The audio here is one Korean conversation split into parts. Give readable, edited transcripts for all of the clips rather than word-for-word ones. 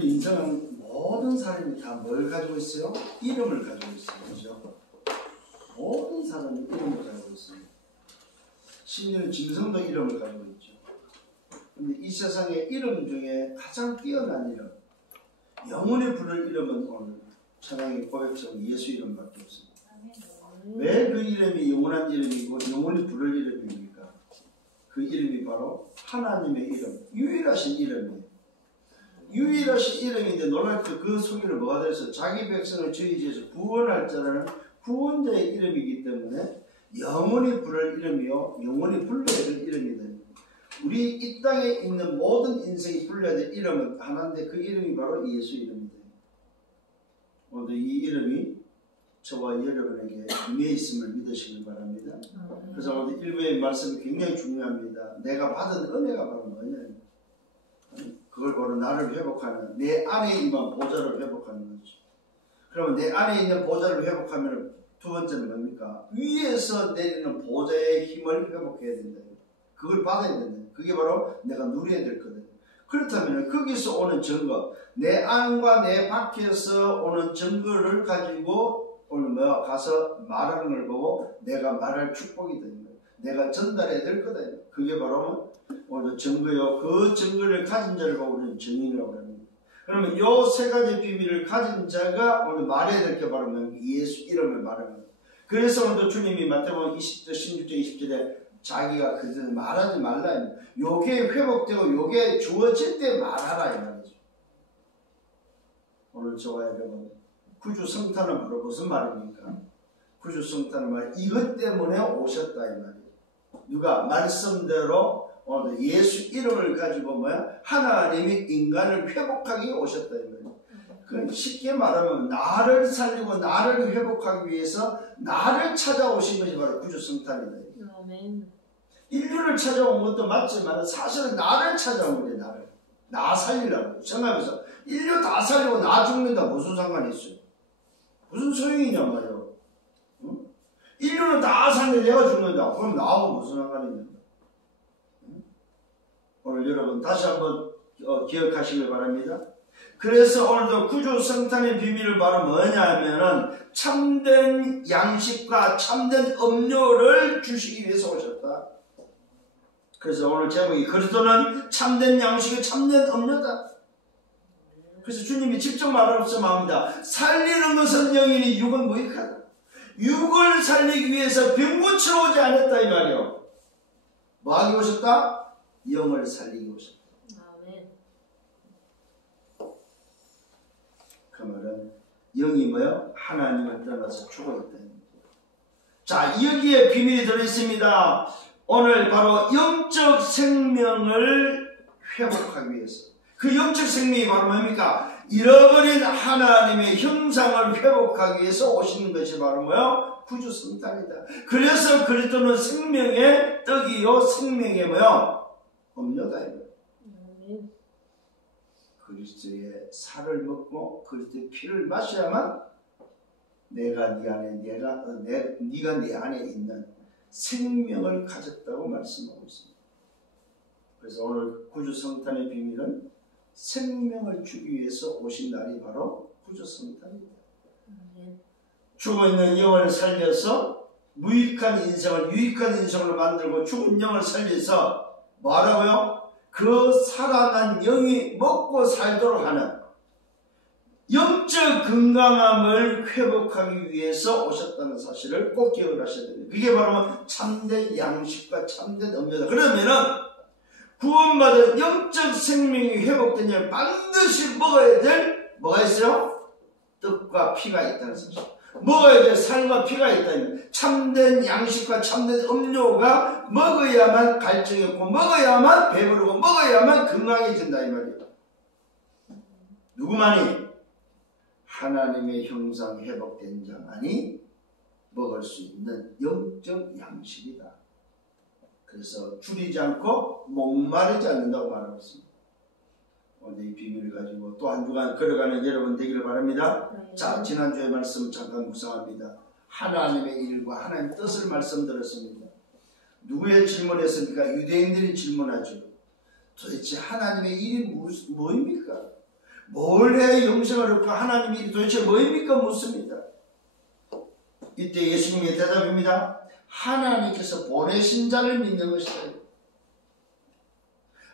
우리 인생은 모든 사람이 다 뭘 가지고 있어요? 이름을 가지고 있어요. 그죠? 모든 사람이 이름을 가지고 있습니다. 심지어는 짐승도 이름을 가지고 있죠. 근데 이 세상에 이름 중에 가장 뛰어난 이름, 영원히 부를 이름은 오늘 찬양의 고백처럼 예수 이름밖에 없습니다. 왜 그 이름이 영원한 이름이고 영원히 부를 이름입니까? 그 이름이 바로 하나님의 이름, 유일하신 이름이에요. 유일하신 이름인데 놀랍게도 그 속에는 뭐가 들어서 자기 백성을 저희지에서 구원할 자라는 구원자의 이름이기 때문에 영원히 부를 이름이요 영원히 불러야 될 이름이 됩니다. 우리 이 땅에 있는 모든 인생이 불러야 될 이름은 하나인데 그 이름이 바로 예수 이름입니다. 오늘 이 이름이 저와 여러분에게 임해 있음을 믿으시길 바랍니다. 그래서 오늘 일부의 말씀이 굉장히 중요합니다. 내가 받은 은혜가 바로 뭐냐? 그걸 바로 나를 회복하는, 내 안에 임한 보좌를 회복하는 거죠. 그러면 내 안에 있는 보좌를 회복하면 두 번째는 뭡니까? 위에서 내리는 보좌의 힘을 회복해야 된다. 그걸 받아야 된다. 그게 바로 내가 누려야 될 거다. 그렇다면 거기서 오는 증거, 내 안과 내 밖에서 오는 증거를 가지고 오늘 뭐야? 가서 말하는 걸 보고 내가 말할 축복이 되는 거예요. 내가 전달해야 될 거다. 그게 바로 오늘 증거요. 그 증거를 가진 자를 보고 우리는 증인이라고 합니다. 그러면 요 세 가지 비밀을 가진 자가 오늘 말해야 될 게 바로 예수 이름을 말하는 거예요. 그래서 오늘 주님이 마태복음 20절, 16절, 20절에 자기가 그들 말하지 말라. 요게 회복되고 요게 주어질 때 말하라 이 말이죠. 오늘 저와 여러분 구주 성탄은 바로 무슨 말입니까? 구주 성탄은 말 이것 때문에 오셨다 이 말이에요. 누가 말씀대로 오늘 예수 이름을 가지고 뭐야? 하나님이 인간을 회복하기 오셨다 이 말이에요. 그 쉽게 말하면 나를 살리고 나를 회복하기 위해서 나를 찾아오신 것이 바로 구주 성탄이다. 인류를 찾아온 것도 맞지만 사실은 나를 찾아온 거예요. 나를. 나 살리려고. 생각하면서 인류 다 살리고 나 죽는다 무슨 상관이 있어요? 무슨 소용이냐 말이에요. 응? 인류는 다 살리고 내가 죽는다. 그럼 나하고 무슨 상관이 있냐. 응? 오늘 여러분 다시 한번 기억하시길 바랍니다. 그래서 오늘도 구주 성탄의 비밀을 바로 뭐냐 하면은 참된 양식과 참된 음료를 주시기 위해서 오셨다. 그래서 오늘 제목이 그리스도는 참된 양식이 참된 음료다. 그래서 주님이 직접 말씀합니다. 살리는 것은 영이니 육은 무익하다. 육을 살리기 위해서 병 고치러 오지 않았다 이 말이요. 뭐 하기 오셨다? 영을 살리기 오셨다. 그 말은 영이 뭐요? 하나님을 떠나서 죽어있다. 자, 여기에 비밀이 들어있습니다. 오늘 바로 영적 생명을 회복하기 위해서. 그 영적 생명이 바로 뭡니까? 잃어버린 하나님의 형상을 회복하기 위해서 오시는 것이 바로 뭐요? 구주 성탄이다. 그래서 그리스도는 생명의 떡이요 생명의 뭐요? 음료다. 그리스도의 살을 먹고 그리스도의 피를 마셔야만 내가 네 안에 네가 내 안에 있는 생명을 가졌다고 말씀하고 있습니다. 그래서 오늘 구주 성탄의 비밀은 생명을 주기 위해서 오신 날이 바로 구주 성탄입니다. 죽어있는 영을 살려서 무익한 인생을 유익한 인생으로 만들고 죽은 영을 살려서 뭐하라고요? 그 살아난 영이 먹고 살도록 하는 영적 건강함을 회복하기 위해서 오셨다는 사실을 꼭 기억을 하셔야 됩니다. 그게 바로 참된 양식과 참된 음료다. 그러면은 구원받은 영적 생명이 회복되면 반드시 먹어야 될 뭐가 있어요? 떡과 피가 있다는 사실. 먹어야 될 살과 피가 있다는 참된 양식과 참된 음료가 먹어야만 갈증이 없고 먹어야만 배부르고 먹어야만 건강해진다 이 말이에요. 누구만이? 하나님의 형상 회복된 자만이 먹을 수 있는 영적 양식이다. 그래서 줄이지 않고 목마르지 않는다고 말하고 있습니다. 오늘 이 비밀을 가지고 또 한 주간 걸어가는 여러분 되기를 바랍니다. 자, 지난주에 말씀 잠깐 묵상합니다. 하나님의 일과 하나님의 뜻을 말씀드렸습니다. 누구의 질문했습니까? 유대인들이 질문하죠. 도대체 하나님의 일이 뭐입니까? 뭘 해 영생을 얻고 하나님이 도대체 뭐입니까? 묻습니다. 이때 예수님의 대답입니다. 하나님께서 보내신 자를 믿는 것이다.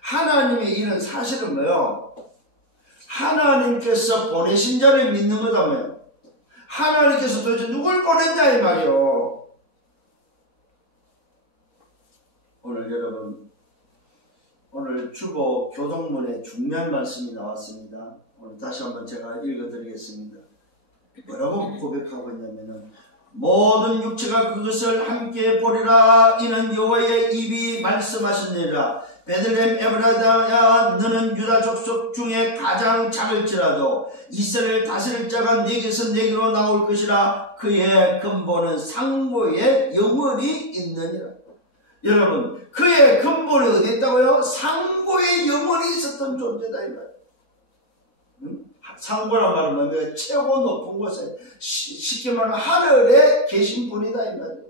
하나님의 일은 사실은 뭐요? 하나님께서 보내신 자를 믿는 거다며. 하나님께서 도대체 누굴 보냈냐 이 말이요. 오늘 여러분, 오늘 주보 교동문에 중요한 말씀이 나왔습니다. 오늘 다시 한번 제가 읽어드리겠습니다. 뭐라고 고백하고 있냐면은, 모든 육체가 그것을 함께 보리라. 이는 여호와의 입이 말씀하시니라. 베들레헴 에브라다야, 너는 유다 족속 중에 가장 작을지라도 이스라엘 다스릴 자가 네게서 네게로 나올 것이라. 그의 근본은 상고에 영원히 있느니라. 여러분, 그의 근본이 어디 있다고요? 상고에 영원히 있었던 존재다 이 말이에요. 상고란 말은 뭐냐면 최고 높은 곳에, 쉽게 말하면 하늘에 계신 분이다 이 말이에요.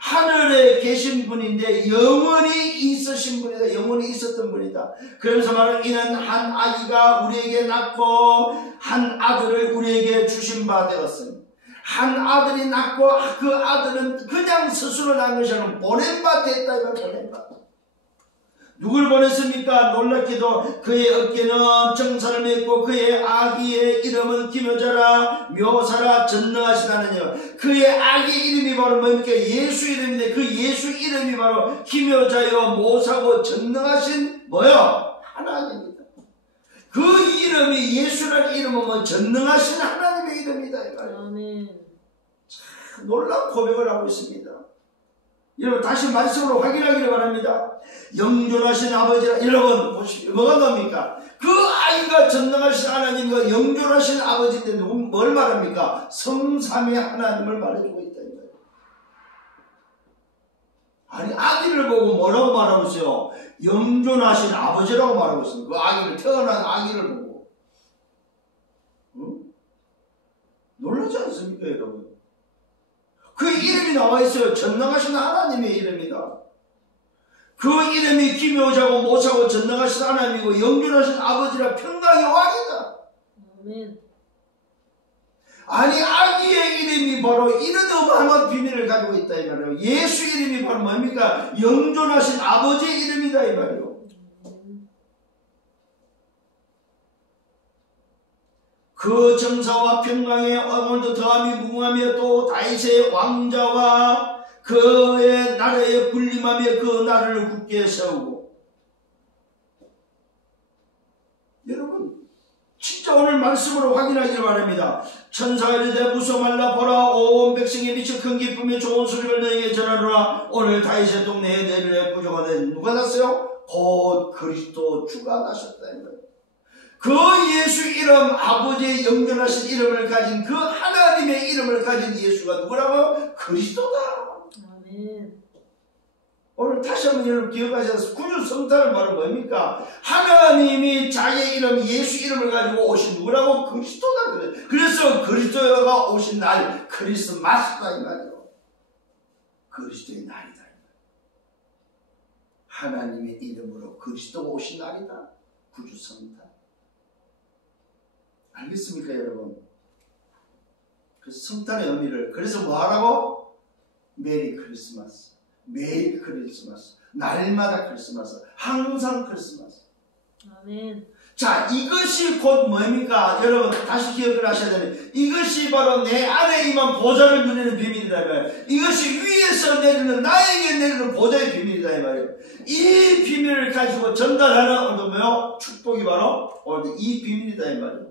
하늘에 계신 분인데 영원히 있으신 분이다. 영원히 있었던 분이다. 그러면서 말하는, 이는 한 아기가 우리에게 낳고 한 아들을 우리에게 주신 바 되었습니다. 한 아들이 낳고 그 아들은 그냥 스스로 낳은 것이 아니라 보낸 바 됐다. 이거 보낸 바. 누굴 보냈습니까? 놀랍게도 그의 어깨는 정사를 맺고 그의 아기의 이름은 기묘자라 묘사라 전능하시다느니라. 그의 아기 이름이 바로 뭡니까? 예수 이름인데 그 예수 이름이 바로 기묘자여 모사고 전능하신 뭐요? 하나님입니다. 그 이름이, 예수라는 이름은 뭐 전능하신 하나님의 이름이다 이 말이에요. 아멘. 참 놀라운 고백을 하고 있습니다. 여러분 다시 말씀으로 확인하기를 바랍니다. 영존하신 아버지라. 여러분 보십시오. 뭐가 뭡니까? 그 아이가 전능하신 하나님과 영존하신 아버지인데 뭘 말합니까? 성삼위 하나님을 말해주고 있다. 아니 아기를 보고 뭐라고 말하고 있어요? 영존하신 아버지라고 말하고 있습니다. 그 아기를, 태어난 아기를 보고. 응? 놀라지 않습니까 여러분? 그 이름이 나와 있어요. 전능하신 하나님의 이름이다. 그 이름이 기묘자고 모사고 전능하신 하나님이고 영존하신 아버지라 평강의 왕이다. 아멘. 아니 아기의 이름이 바로 이런 어마어마한 비밀을 가지고 있다 이 말이에요. 예수 이름이 바로 뭡니까? 영존하신 아버지의 이름이다 이 말이에요. 그 정사와 평강의 왕을도 더함이 무궁하며 또 다윗의 왕자와 그의 나라에 군림하며 그 나라를 굳게 세우고. 여러분 진짜 오늘 말씀으로 확인하기를 바랍니다. 천사가 이르되 무서워 말라. 보라 온 백성에 미쳐 큰 기쁨에 좋은 소리를 너에게 전하노라. 오늘 다윗의 동네에 내일의 구조가 된 누가 났어요? 곧 그리스도 주가 나셨다. 그 예수 이름, 아버지의 영존하신 이름을 가진 그 하나님의 이름을 가진 예수가 누구라고요? 그리스도다. 아멘. 오늘 다시 한번 여러분 기억하셔서 구주 성탄을 말은 뭡니까? 하나님이 자기의 이름, 예수 이름을 가지고 오신 누구라고? 그리스도다. 그래. 그래서 그리스도가 오신 날, 크리스마스다 이 말이에요. 그리스도의 날이다. 하나님의 이름으로 그리스도가 오신 날이다. 구주 성탄. 알겠습니까 여러분? 그래서 성탄의 의미를, 그래서 뭐하라고? 메리 크리스마스, 매일 크리스마스, 날마다 크리스마스, 항상 크리스마스. 아멘. 자, 이것이 곧 뭡니까? 여러분 다시 기억을 하셔야 되는, 이것이 바로 내 안에 임한 보좌를 누리는 비밀이다 이 말이에요. 이것이 위에서 내리는, 나에게 내리는 보좌의 비밀이다 이 말이에요. 이 비밀을 가지고 전달하는 오늘 뭐요? 축복이 바로 오늘 이 비밀이다 이 말이에요.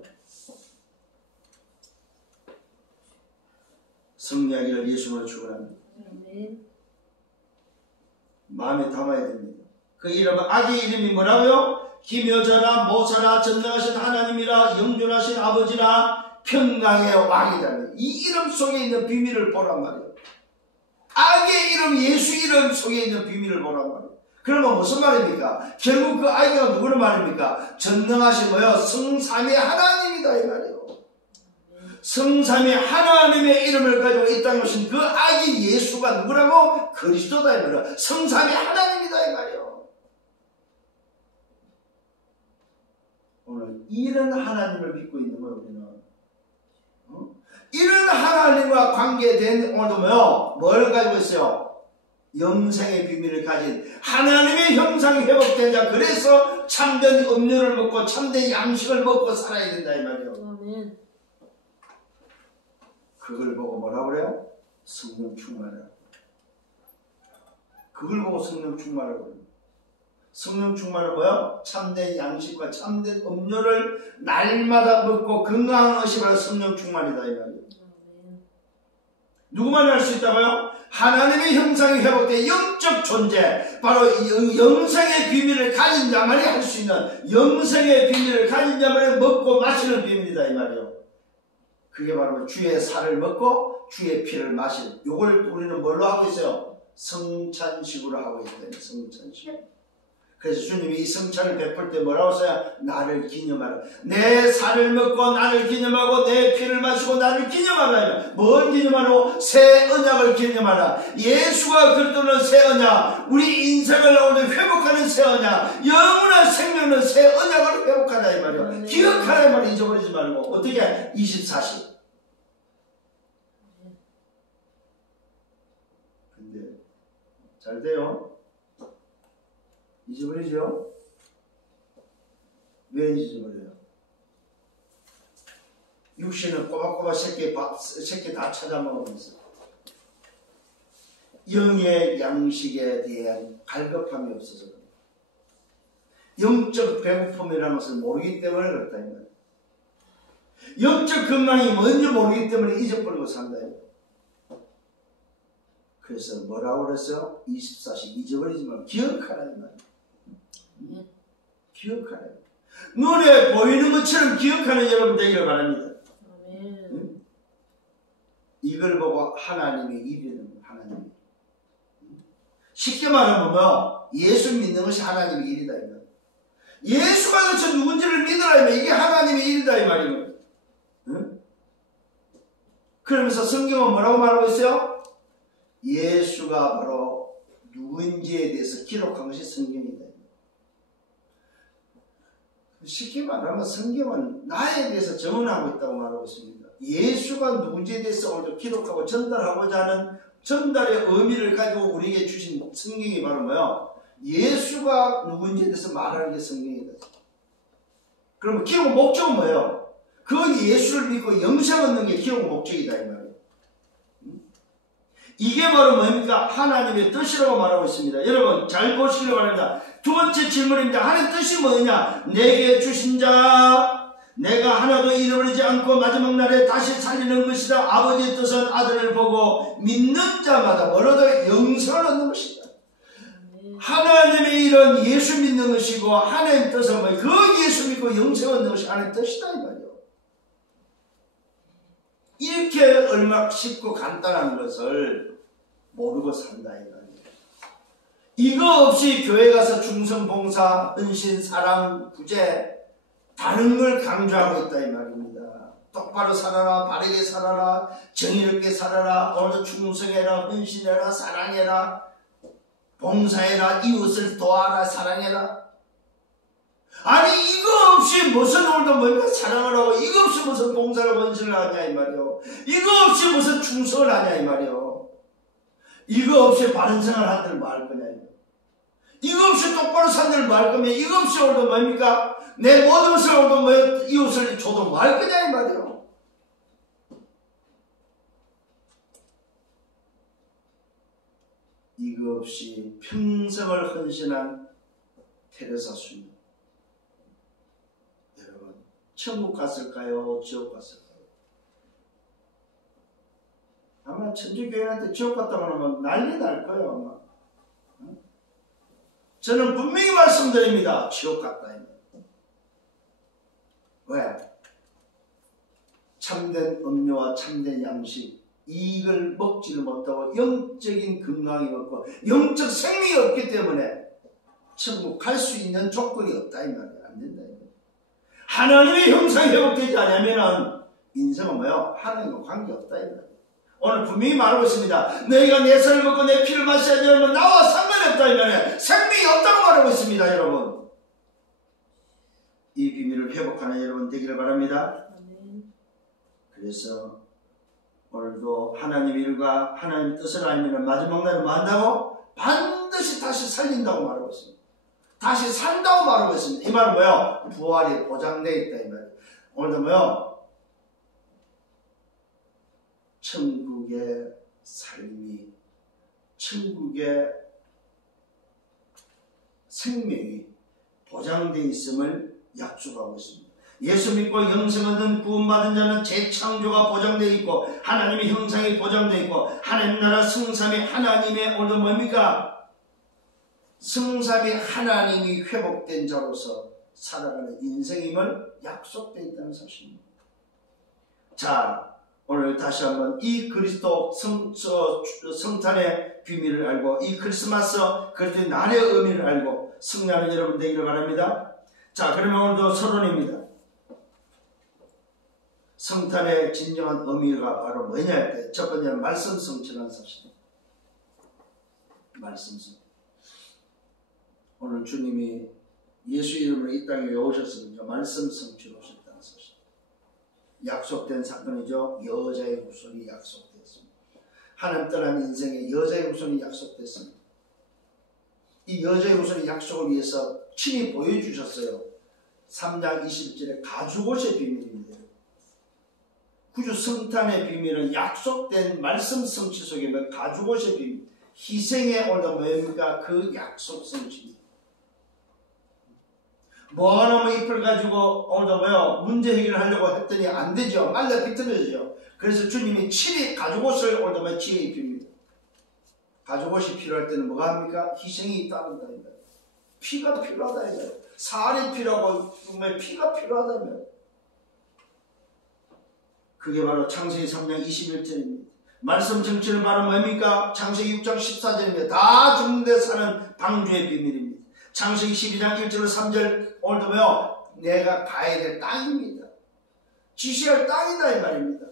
승리하기를 예수님으로 축원합니다. 마음에 담아야 됩니다. 그 이름은, 아기의 이름이 뭐라고요? 기묘자라 모사라 전능하신 하나님이라 영존하신 아버지라 평강의 왕이다. 이 이름 속에 있는 비밀을 보란 말이에요. 아기의 이름, 예수 이름 속에 있는 비밀을 보란 말이에요. 그러면 무슨 말입니까? 결국 그 아기가 누구를 말입니까? 전능하신 뭐요? 성삼위 하나님이다 이 말이에요. 성삼위 하나님의 이름을 가지고 이 땅에 오신 그 아기 예수가 누구라고? 그리스도다 이 말이에요. 성삼위 하나님이다 이 말이에요. 오늘 그러면 이런 하나님을 믿고 있는 거예요, 우리는. 이런 하나님과 관계된 오늘도 뭐요? 뭘 가지고 있어요? 영생의 비밀을 가진 하나님의 형상이 회복된 자. 그래서 참된 음료를 먹고 참된 양식을 먹고 살아야 된다 이 말이에요. 아멘. 그걸 보고 뭐라 그래요? 성령 충만이라고. 그걸 보고 성령 충만이라고. 성령 충만은 뭐야? 참된 양식과 참된 음료를 날마다 먹고 건강한 것이 성령 충만이다 이 말이에요. 누구만 할 수 있다고요? 하나님의 형상이 회복된 영적 존재, 바로 영생의 비밀을 가진 자만이 할 수 있는, 영생의 비밀을 가진 자만이 먹고 마시는 비밀이다 이 말이에요. 그게 바로 주의 살을 먹고 주의 피를 마시는, 요걸 우리는 뭘로 하고 있어요? 성찬식으로 하고 있다. 성찬식. 그래서 주님이 이 성찬을 베풀 때 뭐라고 써요? 나를 기념하라. 내 살을 먹고 나를 기념하고 내 피를 마시고 나를 기념하라. 뭘 기념하라고? 새 언약을 기념하라. 예수가 그리스도는 새 언약, 우리 인생을 오늘 회복하는 새 언약, 영원한 생명은 새 언약을 회복하라 이 말이에요. 기억하라 이 말이에요. 잊어버리지 말고. 어떻게? 24시. 근데 잘 돼요. 잊어버리죠? 왜 잊어버려요? 육신은 꼬박꼬박 새끼 다 찾아먹으면서 영의 양식에 대한 갈급함이 없어서 그래요. 영적 배고픔이라는 것을 모르기 때문에 그렇다 이 말이에요. 영적 건강이 뭔지 모르기 때문에 잊어버리고 산다 이 말이에요. 그래서 뭐라고 그랬어요? 24시 잊어버리지 말고 기억하라 이 말이에요. 기억하라. 눈에 보이는 것처럼 기억하는 여러분 되기를 바랍니다. 응? 이걸 보고 하나님의 일이는 하나님의 일. 쉽게 말하면 뭐 예수 믿는 것이 하나님의 일이다 이 말. 예수가 도대체 누군지를 믿으라 이 말. 이게 하나님의 일이다 이 말이에요. 응? 그러면서 성경은 뭐라고 말하고 있어요? 예수가 바로 누군지에 대해서 기록한 것이 성경이다. 쉽게 말하면 성경은 나에 대해서 증언하고 있다고 말하고 있습니다. 예수가 누군지에 대해서 오늘 기록하고 전달하고자 하는 전달의 의미를 가지고 우리에게 주신 성경이 바로 뭐예요? 예수가 누군지에 대해서 말하는 게 성경이다. 그러면 기록 목적은 뭐예요? 그 예수를 믿고 영생 얻는 게 기록 목적이다 이 말이에요. 이게 바로 뭡니까? 하나님의 뜻이라고 말하고 있습니다. 여러분 잘 보시길 바랍니다. 두 번째 질문입니다. 하나님 뜻이 뭐냐? 내게 주신 자 내가 하나도 잃어버리지 않고 마지막 날에 다시 살리는 것이다. 아버지의 뜻은 아들을 보고 믿는 자마다 뭐라도 영생을 얻는 것이다. 하나님의 일은 예수 믿는 것이고 하나님의 뜻은 뭐예요? 그 예수 믿고 영생을 얻는 것이 하나님의 뜻이다 이 말이에요. 이렇게 얼마나 쉽고 간단한 것을 모르고 산다 이 말이에요. 이거 없이 교회 가서 충성, 봉사, 헌신, 사랑, 구제 다른 걸 강조하고 있다 이 말입니다. 똑바로 살아라, 바르게 살아라, 정의롭게 살아라, 오늘도 충성해라, 헌신해라, 사랑해라, 봉사해라, 이웃을 도와라, 사랑해라. 아니 이거 없이 무슨 오늘도 뭔가 사랑을 하고 이거 없이 무슨 봉사를 헌신을 하냐 이 말이요. 이거 없이 무슨 충성을 하냐 이 말이요. 이거 없이 바른 생활 하들 뭐 할 거냐 이거 없이 똑바로 산들 뭐 할 거면 이거 없이 오늘도 뭡니까? 내 모든 것을 오늘도 뭐 이웃을 줘도 뭐 할 거냐 이 말이요. 이거 없이 평생을 헌신한 테레사 수녀 여러분 천국 갔을까요? 지옥 갔을까요? 아마 천주교회한테 지옥 갔다고 하면 난리 날 거예요 아마. 저는 분명히 말씀드립니다. 지옥 갔다. 왜? 참된 음료와 참된 양식 이걸 먹지를 못하고 영적인 건강이 없고 영적 생명이 없기 때문에 천국 갈 수 있는 조건이 없다 이 말이야. 안 된다. 하나님의 형상이 회복되지 않으면 인생은 뭐예요? 하나님과 관계없다 이 말이야. 오늘 분명히 말하고 있습니다. 너희가 내 살을 먹고 내 피를 마셔야 되면 나와 상관이 없다 이 말이야. 생명이 없다고 말하고 있습니다 여러분. 이 비밀을 회복하는 여러분 되기를 바랍니다. 그래서 오늘도 하나님 일과 하나님 뜻을 알면 마지막 날에 뭐 한다고? 반드시 다시 살린다고 말하고 있습니다. 다시 산다고 말하고 있습니다. 이 말은 뭐예요? 부활이 보장되어 있다 이 말이에요. 오늘도 뭐예요? 천국의 삶이, 천국의 생명이 보장되어 있음을 약속하고 있습니다. 예수 믿고 영생 얻은 구원받은 자는 재창조가 보장되어 있고 하나님의 형상이 보장되어 있고 하나님 나라 성삼위 하나님의 오늘 뭡니까? 성삼위 하나님이 회복된 자로서 살아가는 인생임을 약속되어 있다는 사실입니다. 자, 오늘 다시 한번 이 그리스도 성탄의 비밀을 알고 이 크리스마스 그리스도의 날의 의미를 알고 승리하는 여러분 되기를 바랍니다. 자, 그러면 오늘도 서론입니다. 성탄의 진정한 의미가 바로 뭐냐 할 때 첫 번째는 말씀 성취라는 사실입니다. 말씀 성취. 오늘 주님이 예수 이름으로 이 땅에 왜 오셨습니까? 말씀 성취로 오셨다는 사실. 약속된 사건이죠. 여자의 후손이 약속됐습니다. 하나님 떠난 인생에 여자의 후손이 약속됐습니다. 이 여자의 후손의 약속을 위해서 친히 보여주셨어요. 3장 20절에 가죽옷의 비밀입니다. 구주 성탄의 비밀은 약속된 말씀 성취 속에 가죽옷의 비밀, 희생의 오늘 뭡니까? 그 약속 성취입니다. 뭐하나뭐 잎을 가지고 오늘도 뭐요? 문제 해결을 하려고 했더니 안 되죠. 말라 비틀어지죠. 그래서 주님이 칠이 가죽옷을 오늘도 뭐 지혜 입힙니다. 가죽옷이 필요할 때는 뭐가 합니까? 희생이 따른다. 피가 필요하다. 살이 필요하고 피가 필요하다며. 그게 바로 창세기 3장 21절입니다. 말씀 정치는 바로 뭡니까? 창세기 6장 14절입니다. 다 죽는데 사는 방주의 비밀입니다. 창세기 12장 1절 3절 오늘도 뭐요? 내가 가야 될 땅입니다. 지시할 땅이다 이 말입니다.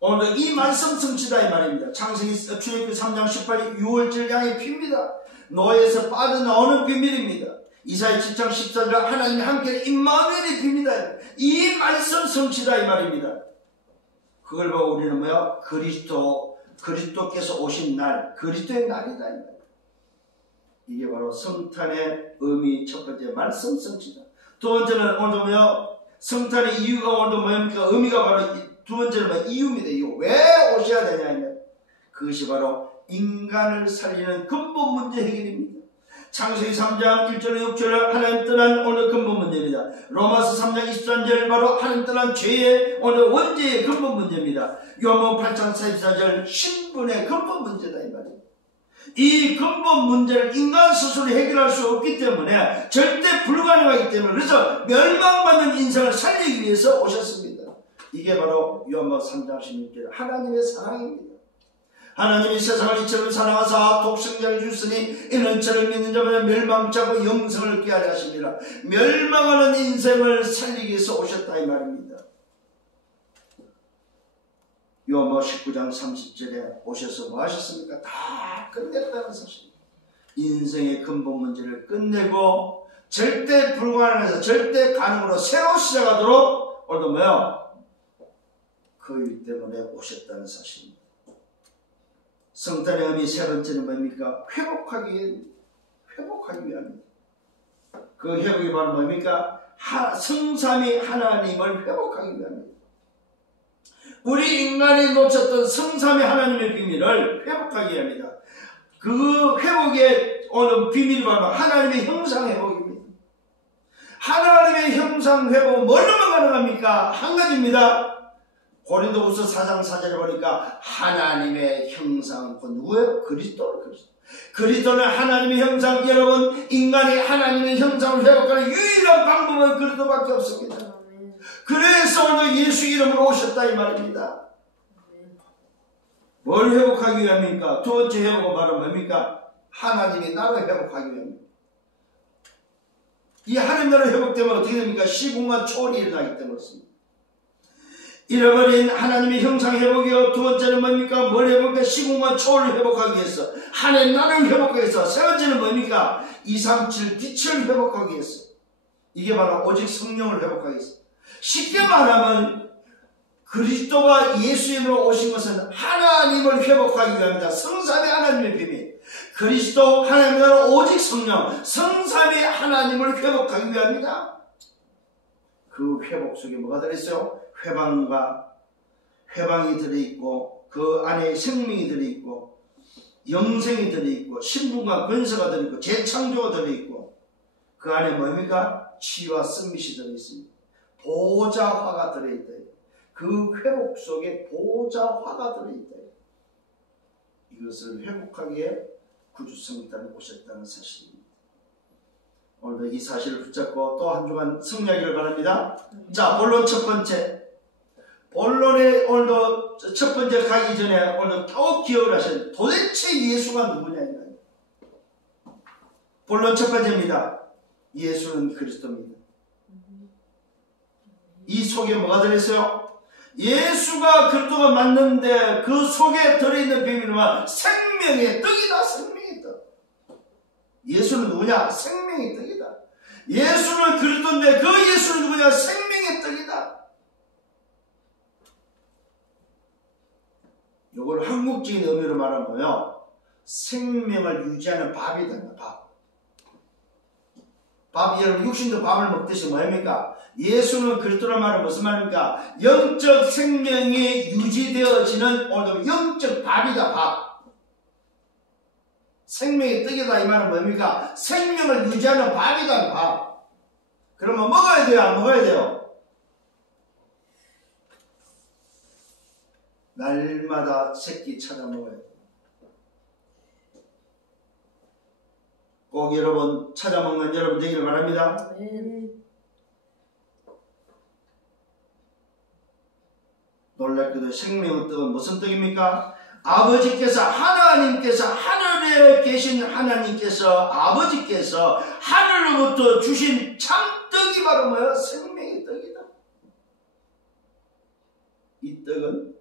오늘 이 말씀 성취다 이 말입니다. 창세기 출애굽기 3장 18절 6월절 양의 피입니다. 노예에서 빠져나오는 비밀입니다. 이사야 7장 14절 하나님이 함께 임마누엘의 비밀이다. 이 말씀 성취다 이 말입니다. 그걸 보고 우리는 뭐야? 그리스도께서 오신 날, 그리스도의 날이다 이 말입니다. 이게 바로 성탄의 의미 첫 번째 말씀 성취다. 두 번째는 오늘도 뭐야? 성탄의 이유가 오늘도 뭡니까? 의미가 바로 두 번째는 이유입니다. 이유. 왜 오셔야 되냐 하면 그것이 바로 인간을 살리는 근본 문제 해결입니다. 창세기 3장 1절 6절 하나님 떠난 오늘 근본 문제입니다. 로마서 3장 23절 바로 하나님 떠난 죄의 오늘 원죄의 근본 문제입니다. 요한복음 8장 44절 신분의 근본 문제다 이 말입니다. 이 근본 문제를 인간 스스로 해결할 수 없기 때문에 절대 불가능하기 때문에 그래서 멸망받는 인생을 살리기 위해서 오셨습니다. 이게 바로 요한복음 3장 16절 하나님의 사랑입니다. 하나님이 세상을 이처럼 사랑하사 독생자를 주시니 이는 저를 믿는 자마다 멸망치 않고 영생을 얻게 하려 하십니다. 멸망하는 인생을 살리기 위해서 오셨다 이 말입니다. 요한복음 19장 30절에 오셔서 뭐 하셨습니까? 다 끝냈다는 사실. 인생의 근본 문제를 끝내고 절대 불가능해서 절대 가능으로 새로 시작하도록 오늘도 뭐야? 그 일 때문에 오셨다는 사실입니다. 성탄의 의미 세 번째는 뭡니까? 회복하기 위함입니다. 그 회복이 바로 뭡니까? 성삼위 하나님을 회복하기 위함입니다. 우리 인간이 놓쳤던 성삼위 하나님의 비밀을 회복하기 위함입니다. 그 회복의 오늘 비밀이 바로 하나님의 형상 회복입니다. 하나님의 형상 회복은 뭘로만 가능합니까? 한 가지입니다. 고린도후서 4장 4절에 보니까 하나님의 형상, 그 누구예요? 그리스도는 하나님의 형상. 여러분, 인간이 하나님의 형상을 회복하는 유일한 방법은 그리스도밖에 없습니다. 그래서 오늘 예수 이름으로 오셨다 이 말입니다. 뭘 회복하기 위함입니까? 두 번째 회복은 바로 뭡니까? 하나님의 나라를 회복하기 위함입니다. 이 하나님 나라 회복되면 어떻게 됩니까? 시공간 초월이 일어나기 때문에 그렇습니다. 잃어버린 하나님의 형상 회복이요. 두 번째는 뭡니까? 뭘 회복해? 시공간 초월을 회복하기 위해서 하나님 나라를 회복하기 위해서 세 번째는 뭡니까? 237 빛을 회복하기 위해서 이게 바로 오직 성령을 회복하겠습니다. 쉽게 말하면 그리스도가 예수님으로 오신 것은 하나님을 회복하기 위함이다. 성삼위 하나님의 비밀. 그리스도 하나님은 오직 성령, 성삼위 하나님을 회복하기 위함이다. 그 회복 속에 뭐가 들어있어요? 회방이 들어있고 그 안에 생명이 들어있고 영생이 들어있고 신분과 권세가 들어있고 재창조가 들어있고 그 안에 뭡니까? 치유와 승리시 들어있습니다. 보좌화가 들어있다. 그 회복 속에 보좌화가 들어있다. 이것을 회복하기에 구주성탄이 오셨다는 사실입니다. 오늘도 이 사실을 붙잡고 또 한 주간 승리하기를 바랍니다. 자, 본론 첫 번째. 본론에 오늘도 첫 번째 가기 전에 오늘 또 기억을 하셔야 돼요. 도대체 예수가 누구냐. 본론 첫 번째입니다. 예수는 그리스도입니다. 이 속에 뭐가 들어있어요? 예수가 그리스도가 맞는데 그 속에 들어있는 비밀은 생명의 떡이다. 생명의 떡. 예수는 누구냐? 생명의 떡이다. 예수는 그리스도인데 그 예수는 누구냐? 생명의 떡이다. 이걸 한국적인 의미로 말하면 뭐요? 생명을 유지하는 밥이다. 밥, 여러분 육신도 밥을 먹듯이 뭐입니까? 예수는 그리스도란 말은 무슨 말입니까? 영적 생명이 유지되어지는 오늘 영적 밥이다. 밥. 생명의 떡이다. 이 말은 뭡니까? 생명을 유지하는 밥이다. 밥. 그러면 먹어야 돼요? 안 먹어야 돼요? 날마다 새끼 찾아 먹어야 돼요. 꼭 여러분 찾아 먹는 여러분 되기를 바랍니다. 놀랍게도 생명의 떡은 무슨 떡입니까? 아버지께서 하나님께서 하늘에 계신 하나님께서 아버지께서 하늘로부터 주신 참떡이 바로 뭐야? 생명의 떡이다. 이 떡은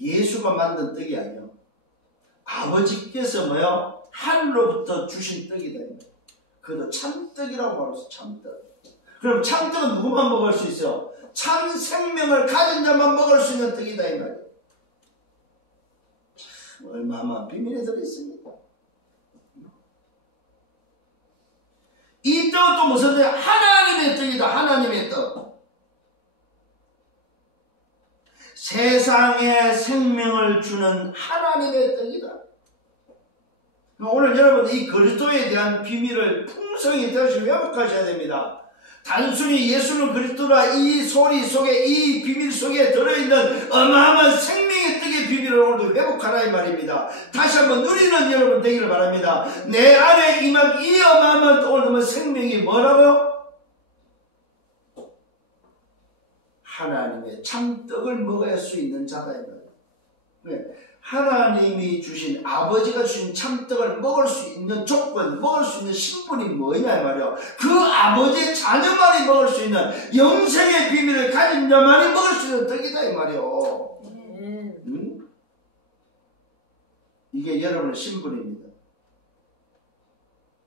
예수가 만든 떡이 아니에요. 아버지께서 뭐요? 하늘로부터 주신 떡이다. 그것도 참떡이라고 말해서 참떡. 그럼 참떡은 누구만 먹을 수 있어요? 참 생명을 가진 자만 먹을 수 있는 떡이다. 이 말이에요. 얼마나 비밀이 들어있습니까? 이 떡은 또 무슨 떡이야? 하나님의 떡이다. 하나님의 떡. 세상에 생명을 주는 하나님의 떡이다. 오늘 여러분 이 그리스도에 대한 비밀을 풍성히 다시 회복하셔야 됩니다. 단순히 예수는 그리스도라 이 소리 속에 이 비밀 속에 들어있는 어마어마한 생명의 떡의 비밀을 오늘도 회복하라 이 말입니다. 다시 한번 누리는 여러분 되기를 바랍니다. 내 안에 임한 이 어마어마한 오늘도 생명이 뭐라고요? 하나님의 참떡을 먹을 수 있는 자다 이 말이에요. 네. 하나님이 주신 아버지가 주신 참떡을 먹을 수 있는 조건, 먹을 수 있는 신분이 뭐냐 이 말이에요. 그 아버지의 자녀만이 먹을 수 있는 영생의 비밀을 가진 자만이 먹을 수 있는 떡이다 이 말이에요. 응? 이게 여러분의 신분입니다.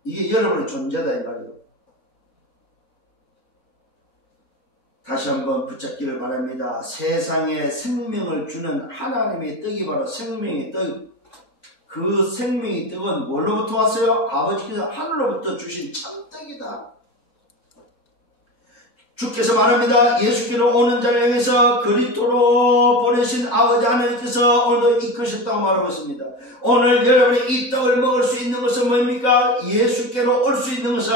이게 여러분의 존재다 이 말이에요. 다시 한번 붙잡기를 바랍니다. 세상에 생명을 주는 하나님의 떡이 바로 생명의 떡. 그 생명의 떡은 뭘로부터 왔어요? 아버지께서 하늘로부터 주신 참떡이다. 주께서 말합니다. 예수께로 오는 자를 향해서 그리스도로 보내신 아버지 하나님께서 오늘도 이끄셨다고 말하고 있습니다. 오늘 여러분이 이 떡을 먹을 수 있는 것은 뭡니까? 예수께로 올 수 있는 것은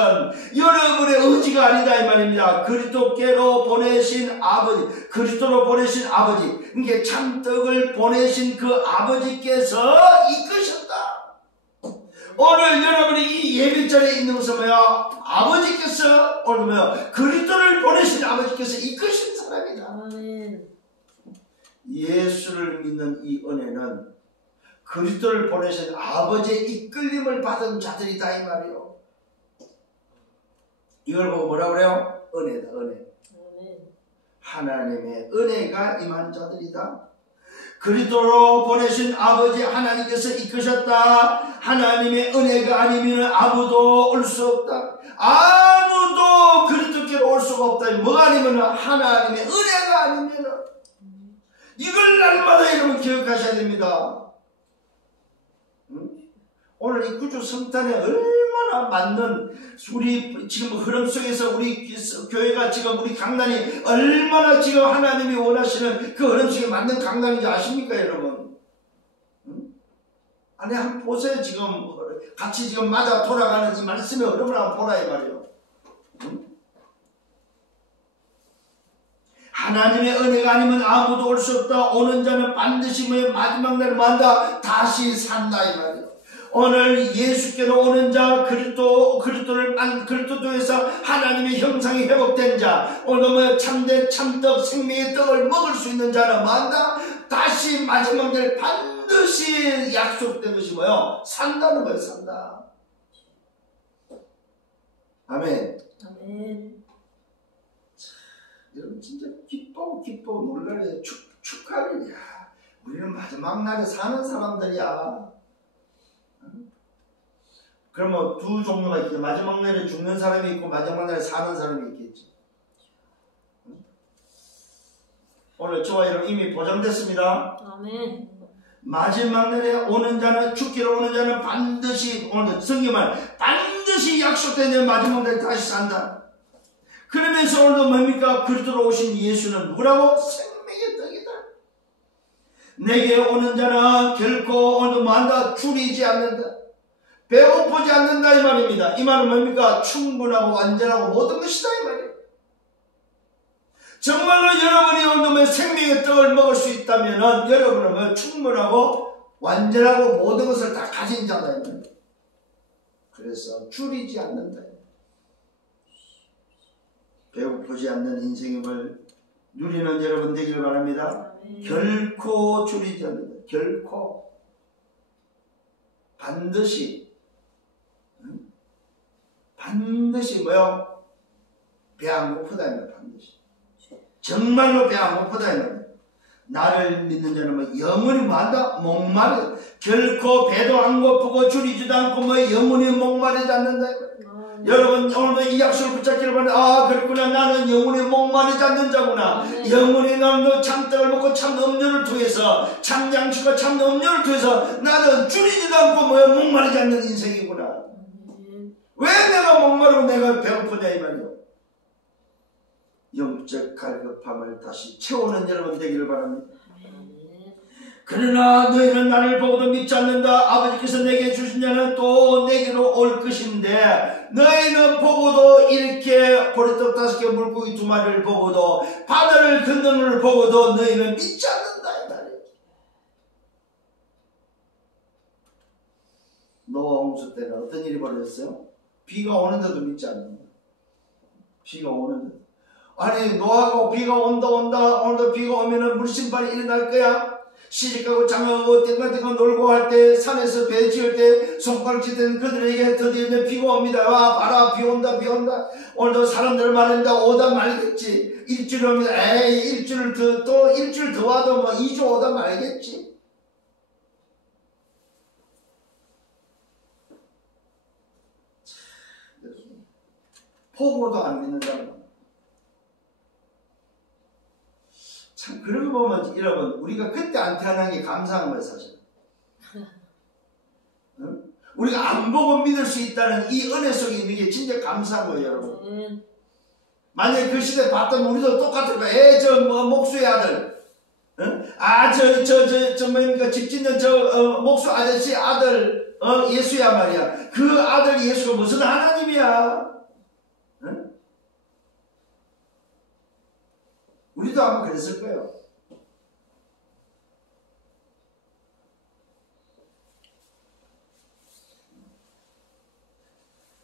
여러분의 의지가 아니다 이 말입니다. 그리스도께로 보내신 아버지, 그리스도로 보내신 아버지, 그러니까 참떡을 보내신 그 아버지께서 이끄셨다. 오늘 여러분이 이 예배자리에 있는 것은 뭐야? 아버지께서 오늘 뭐야? 그리스도를 보내신 아버지께서 이끄신 사람이다. 아멘. 예수를 믿는 이 은혜는 그리스도를 보내신 아버지의 이끌림을 받은 자들이다 이 말이요. 이걸 보고 뭐라 그래요? 은혜다 은혜. 하나님의 은혜가 임한 자들이다. 그리스도로 보내신 아버지 하나님께서 이끄셨다. 하나님의 은혜가 아니면 아무도 올 수 없다. 아무도 그리스도께로 올 수가 없다. 뭐가 아니면 하나님의 은혜가 아니면 이걸 날마다 여러분 기억하셔야 됩니다. 오늘 이 구주 성탄에 얼마나 맞는 우리 지금 흐름 속에서 우리 교회가 지금 우리 강단이 얼마나 지금 하나님이 원하시는 그 흐름 속에 맞는 강단인지 아십니까 여러분? 아니 한번 보세요. 지금 같이 지금 맞아 돌아가는 이 말씀의 흐름을 한번 보라 이 말이에요. 하나님의 은혜가 아니면 아무도 올 수 없다. 오는 자는 반드시 마지막 날에 만다 다시 산다 이 말이에요. 오늘 예수께로 오는 자 그리스도를 통해서 하나님의 형상이 회복된 자 오늘 참된 참떡 생명의 떡을 먹을 수 있는 자는 만다 다시 마지막 날 반드시 약속된 것이 뭐요? 산다는 거예요. 산다. 아멘. 아멘. 여러분 진짜 기뻐 놀라려 축하를. 야, 우리는 마지막 날에 사는 사람들이야. 그러면 두 종류가 있겠죠. 마지막 날에 죽는 사람이 있고 마지막 날에 사는 사람이 있겠지. 오늘 저와 여러분 이미 보장됐습니다. 아멘. 마지막 날에 오는 자는 죽기로 오는 자는 반드시 오늘 성경은 반드시 약속된 마지막 날에 다시 산다. 그러면서 오늘도 뭡니까? 그리스도로 오신 예수는 누구라고? 생명의 떡이다. 내게 오는 자는 결코 오늘도 뭐한다? 줄이지 않는다. 배고프지 않는다 이 말입니다. 이 말은 뭡니까? 충분하고 완전하고 모든 것이다 이 말이에요. 정말로 여러분이 오늘 생명의 떡을 먹을 수 있다면 여러분은 충분하고 완전하고 모든 것을 다 가진 자다 이 말이에요. 그래서 줄이지 않는다. 배고프지 않는 인생임을 누리는 여러분 되기를 바랍니다. 결코 줄이지 않는다. 결코 반드시 뭐요? 배 안 고프다 이 말이야. 반드시 정말로 배 안 고프다 이 말이야. 나를 믿는 자는 뭐 영원히 뭐한다? 목마르다. 결코 배도 안 고프고 줄이지도 않고 뭐 영원히 목마르지 않는다. 여러분 오늘도 이 약속을 붙잡기를 바랍니다. 그렇구나. 나는 영원히 목마르지 않는 자구나. 영원히 나는 참떡을 먹고 참 음료를 통해서 참 양식과 참 음료를 통해서 나는 줄이지도 않고 뭐 목마르지 않는 인생이구나. 왜 내가 목마르고 내가 배고프냐 이 말이요. 영적 갈급함을 다시 채우는 여러분 되기를 바랍니다. 그러나 너희는 나를 보고도 믿지 않는다. 아버지께서 내게 주신 자는 또 내게로 올 것인데 너희는 보고도 이렇게 보리떡 5개 물고기 2마리를 보고도 바다를 건너는 보고도 너희는 믿지 않는다 이 말이에요. 노아 홍수 때는 어떤 일이 벌어졌어요? 비가 오는데도 믿지 않는다. 비가 오는데 아니 노아가 비가 온다 오늘도 비가 오면은 물심발이 일어날 거야. 시집가고 장가가고 땡글땡글 놀고 할 때 산에서 배 지을 때 손가락 칠 때는 그들에게 드디어 이제 비가 옵니다. 와 봐라 비 온다. 오늘도 사람들 말합니다. 오다 말겠지. 일주일 옵니다. 일주일 또 일주일 더 와도 뭐 2주 오다 말겠지. 폭우도 안 믿는다는 참 그런 거 보면 여러분 우리가 그때 안 태어난 게 감사한 거예요 사실. 응? 우리가 안 보고 믿을 수 있다는 이 은혜 속에 있는 게 진짜 감사한 거예요 여러분. 만약에 그 시대 봤다면 우리도 똑같을 거예요. 저 뭐 목수의 아들, 응? 뭡니까 집 짓는 목수 아저씨 아들 예수야 말이야. 그 아들 예수가 무슨 하나님이야? 응? 우리도 아마 그랬을 거예요.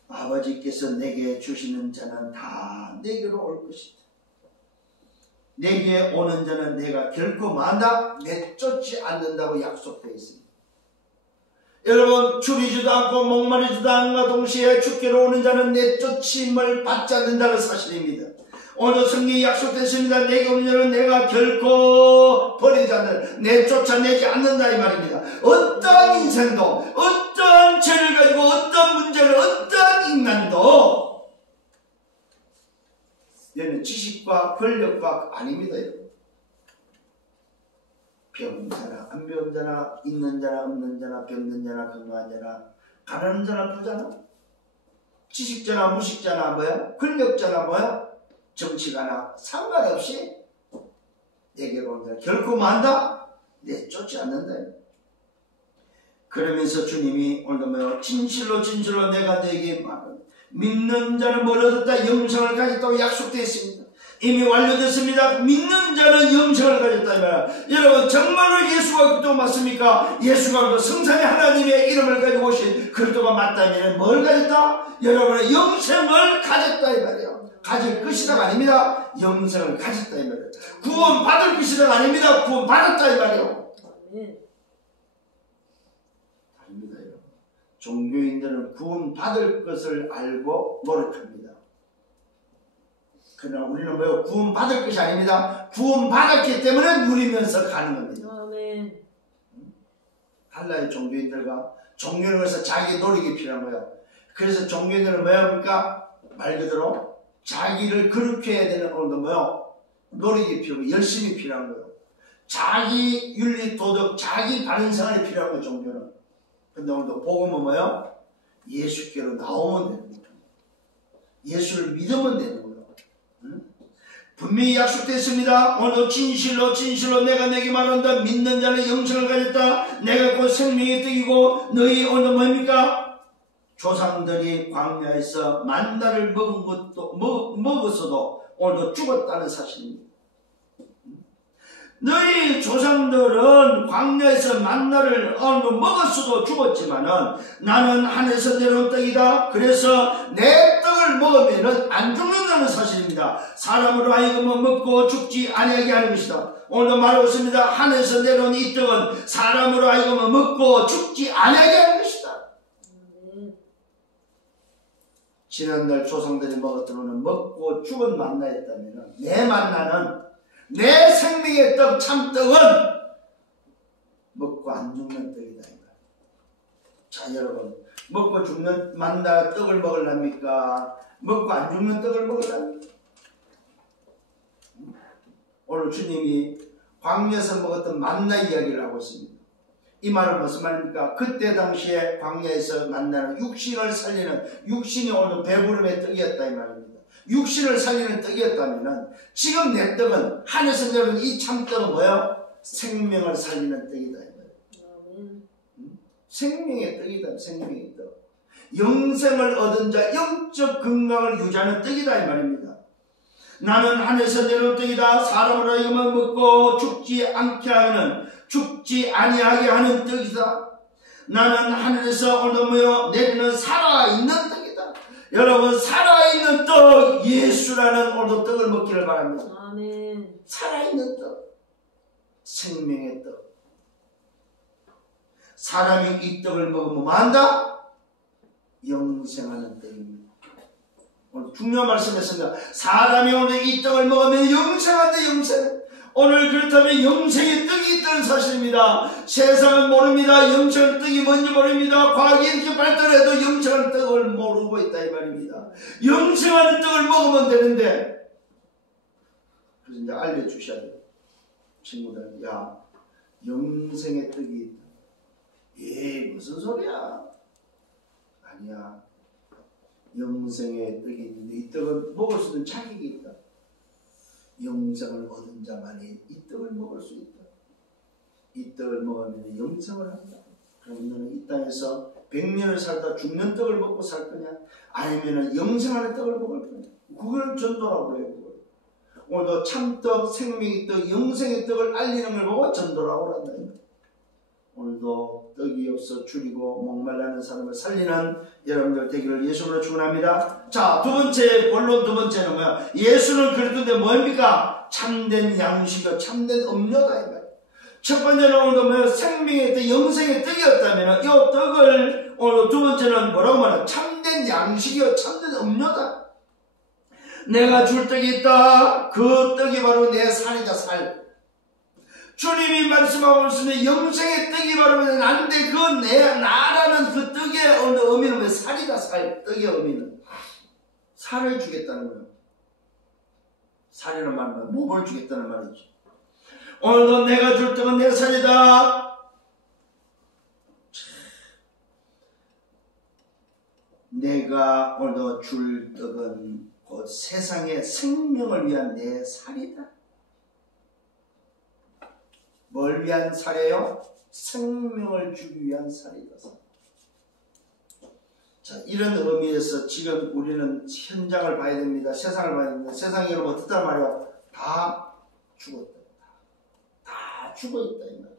아버지께서 내게 주시는 자는 다 내게로 올 것이다. 내게 오는 자는 내가 결코 만다 내쫓지 않는다고 약속되어 있습니다. 여러분 줄이지도 않고 목마르지도 않음과 동시에 주께로 오는 자는 내쫓임을 받지 않는다는 사실입니다. 오늘 성경이 약속됐습니다. 내게 오는 자는 내가 결코 버리지 않는 내쫓아내지 않는다 이 말입니다. 어떠한 인생도 어떠한 죄를 가지고 어떠한 문제를 어떠한 인간도 얘는 지식과 권력과 아닙니다. 여러분. 배운 자나 안 배운 자나 있는 자나 없는 자나 병든 자나 건강한 자나 가난한 자나 부자나 지식자나 무식자나 뭐야 권력자나 뭐야 정치가나 상관없이 내게로 온다. 결코 만다 내쫓지 않는다. 그러면서 주님이 오늘도 뭐요 진실로 진실로 내가 너에게 말하는 믿는 자는 뭘 얻었다 영생을 가졌다고 약속되어 있습니다. 이미 완료됐습니다. 믿는 자는 영생을 가졌다 이 말이야. 여러분 정말로 예수가 그리스도 맞습니까? 예수가 그리스도 성삼위 하나님의 이름을 가지고 오신 그리스도가 맞다면 뭘 가졌다? 여러분의 영생을 가졌다 이 말이에요. 가질 것이다가 아닙니다. 영생을 가졌다 이 말이에요. 구원 받을 것이다가 아닙니다. 구원 받았다 이 말이에요. 아닙니다 여러분. 종교인들은 구원 받을 것을 알고 노력합니다. 그러나 우리는 뭐요? 구원 받을 것이 아닙니다. 구원 받았기 때문에 누리면서 가는 겁니다. 아멘. 달라요 종교인들과. 종교를 위해서 자기 노력이 필요한 거예요. 그래서 종교인들은 뭐야 합니까? 말 그대로 자기를 거룩해야 되는 오늘도 뭐요? 노력이 필요하고 열심히 필요한 거예요. 자기 윤리 도덕, 자기 바른 생활이 필요한 거예요 종교는. 근데 오늘도 복음은 뭐예요? 예수께로 나오면 되는 거예요. 예수를 믿으면 되는 거예요. 분명히 약속됐습니다. 오늘도 진실로 진실로 내가 내게 말한다. 믿는 자는 영생을 가졌다. 내가 곧 생명의 떡이고 너희 오늘 뭡니까? 조상들이 광야에서 만나를 먹은 것도 먹었어도 오늘도 죽었다는 사실입니다. 너희 조상들은 광야에서 만나를 먹었어도 죽었지만은 나는 하늘에서 내려온 떡이다. 그래서 내 떡을 먹으면은 안 죽는다는 사실입니다. 사람으로 하여금 먹고 죽지 아니하게 하는 것이다. 오늘도 말하고 있습니다. 하늘에서 내려온 이 떡은 사람으로 하여금 먹고 죽지 아니하게 하는 것이다. 지난날 조상들이 먹었던 먹고 죽은 만나였다면 내 만나는 내 생명의 떡 참떡은 먹고 안 죽는 떡이다. 자 여러분 먹고 죽는 만나 떡을 먹으랍니까? 먹고 안 죽는 떡을 먹으랍니까? 오늘 주님이 광야에서 먹었던 만나 이야기를 하고 있습니다. 이 말은 무슨 말입니까? 그때 당시에 광야에서 만나는 육신을 살리는 육신이 오늘 배부름의 떡이었다 이 말입니다. 육신을 살리는 떡이었다면 지금 내 떡은 하늘에서 내려온 이 참떡은 뭐예요? 생명을 살리는 떡이다. 생명의 떡이다. 생명의 떡. 영생을 얻은 자 영적 건강을 유지하는 떡이다 이 말입니다. 나는 하늘에서 내려온 떡이다. 사람으로 하여금 먹고 죽지 않게 하는 죽지 아니하게 하는 떡이다. 나는 하늘에서 오늘 내리는 살아있는 떡이다. 여러분 살아있는 떡 예수라는 오늘 떡을 먹기를 바랍니다. 아멘. 살아있는 떡 생명의 떡. 사람이 이 떡을 먹으면 뭐한다? 영생하는 떡입니다. 오늘 중요한 말씀했습니다. 사람이 오늘 이 떡을 먹으면 영생한다. 영생. 오늘 그렇다면 영생의 떡이 있다는 사실입니다. 세상은 모릅니다. 영생의 떡이 뭔지 모릅니다. 과학이 이렇게 발달해도 영생하는 떡을 모르고 있다 이 말입니다. 영생하는 떡을 먹으면 되는데 그래서 이제 알려주셔야 돼요. 친구들 야 영생의 떡이 있다. 무슨 소리야. 아니야. 영생의 떡이 있는데 이 떡은 먹을 수 있는 자격이 있다. 영생을 얻은 자만이 이 떡을 먹을 수 있다. 이 떡을 먹으면 영생을 한다. 그럼 너는 이 땅에서 100년을 살다 죽는 떡을 먹고 살 거냐? 아니면 영생하는 떡을 먹을 거냐? 그걸 전도라고 그래요. 그걸. 오늘도 참떡, 생명의 떡, 영생의 떡을 알리는 걸 보고 전도라고 한다. 오늘도 떡이 없어 줄이고 목말라는 사람을 살리는 여러분들 되기를 예수로 축원합니다. 자, 두 번째 본론 두 번째는 뭐야? 예수는 그랬는데 뭡니까? 참된 양식이요 참된 음료다 이 말이야. 첫 번째는 오늘도 뭐야? 생명의 떡, 영생의 떡이었다면 이 떡을 오늘 두 번째는 뭐라고 말하냐? 참된 양식이요 참된 음료다. 내가 줄 떡이 있다. 그 떡이 바로 내 살이다 살. 주님이 말씀하고 있으면 영생의 떡이 바로 난데 그 나라는 그 떡의 의미는 왜 살이다 살. 떡의 의미는 살을 주겠다는 거예요. 살이라는 말은 몸을 주겠다는 말이죠. 오늘도 내가 줄 떡은 내 살이다. 내가 오늘도 줄 떡은 곧 세상의 생명을 위한 내 살이다. 뭘 위한 살이에요? 생명을 주기 위한 살이다. 자, 이런 의미에서 지금 우리는 현장을 봐야 됩니다. 세상을 봐야 됩니다. 세상이 여러분 어떻단 말이에요? 다 죽었다. 다 죽어있다 이 말이에요.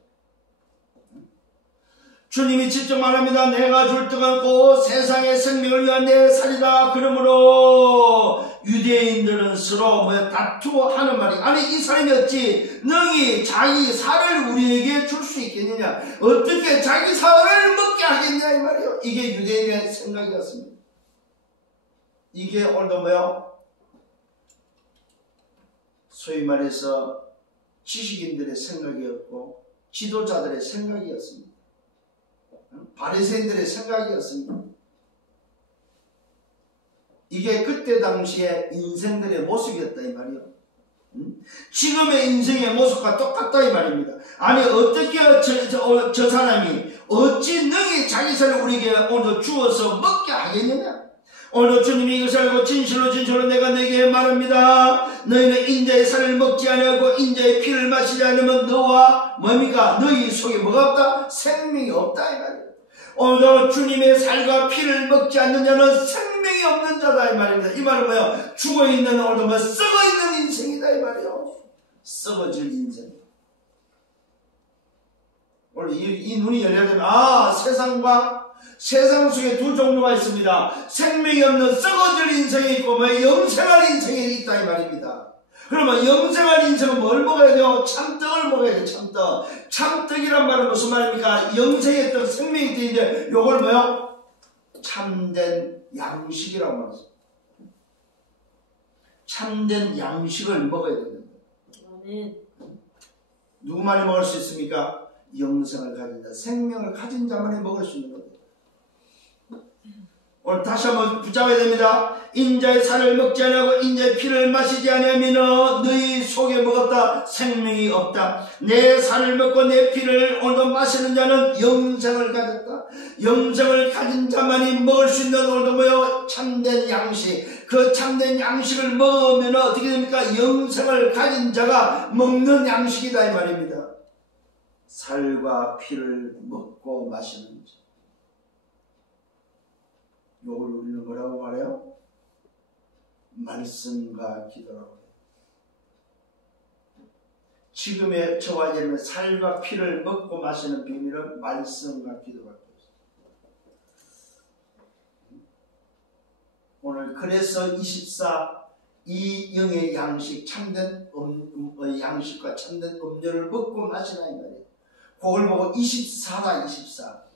주님이 직접 말합니다. 내가 줄 떡은 곧 세상의 생명을 위한 내 살이다. 그러므로 유대인들은 서로 다투하는 말이, 아니 이 사람이 어찌 능히 자기 살을 우리에게 줄 수 있겠느냐, 어떻게 자기 살을 먹게 하겠냐 이 말이에요. 이게 유대인의 생각이었습니다. 이게 오늘도 소위 말해서 지식인들의 생각이었고 지도자들의 생각이었습니다. 바리새인들의 생각이었습니다. 이게 그때 당시에 인생들의 모습이었다 이 말이요. 지금의 인생의 모습과 똑같다 이 말입니다. 아니 어떻게 저 사람이 어찌 능히 자기 살을 우리에게 오늘 주어서 먹게 하겠느냐. 오늘 주님이 이것을 알고 진실로 내가 내게 말합니다. 너희는 인자의 살을 먹지 아니하고 인자의 피를 마시지 않으면 너와 너희 속에 뭐가 없다? 생명이 없다 이 말이에요. 오늘도 주님의 살과 피를 먹지 않는 자는 생명이 없는 자다 이 말입니다. 이 말은 뭐예요? 죽어있는 오늘도 썩어있는 인생이다 이 말이에요. 썩어질 인생. 오늘 이 눈이 열려야 되면 세상 속에 두 종류가 있습니다. 생명이 없는 썩어질 인생이 있고 영생할 인생이 있다 이 말입니다. 그러면 영생할 인생은 뭘 먹어야 돼요? 참떡을 먹어야 돼요. 참떡. 참떡이란 말은 무슨 말입니까? 영생의 떡, 생명의 떡인데 요걸 참된 양식이라고 말했어요. 참된 양식을 먹어야 됩니다. 누구만이 먹을 수 있습니까? 영생을 가진 자, 생명을 가진 자만이 먹을 수 있는 겁니다. 오늘 다시 한번 붙잡아야 됩니다. 인자의 살을 먹지 아니하고 인자의 피를 마시지 아니하면 너희 속에 뭐가 없다? 생명이 없다. 내 살을 먹고 내 피를 오늘도 마시는 자는 영생을 가졌다. 영생을 가진 자만이 먹을 수 있는 오늘도 참된 양식. 그 참된 양식을 먹으면 어떻게 됩니까? 영생을 가진 자가 먹는 양식이다 이 말입니다. 살과 피를 먹고 마시는 자. 요걸 우리는 뭐라고 말해요? 말씀과 기도라고 해요. 지금의 저와 여러분의 살과 피를 먹고 마시는 비밀은 말씀과 기도밖에 없어요. 오늘 그래서 24 이 영의 양식, 참된 양식과 참된 음료를 먹고 마시나 이 말이에요. 그걸 보고 24다 24.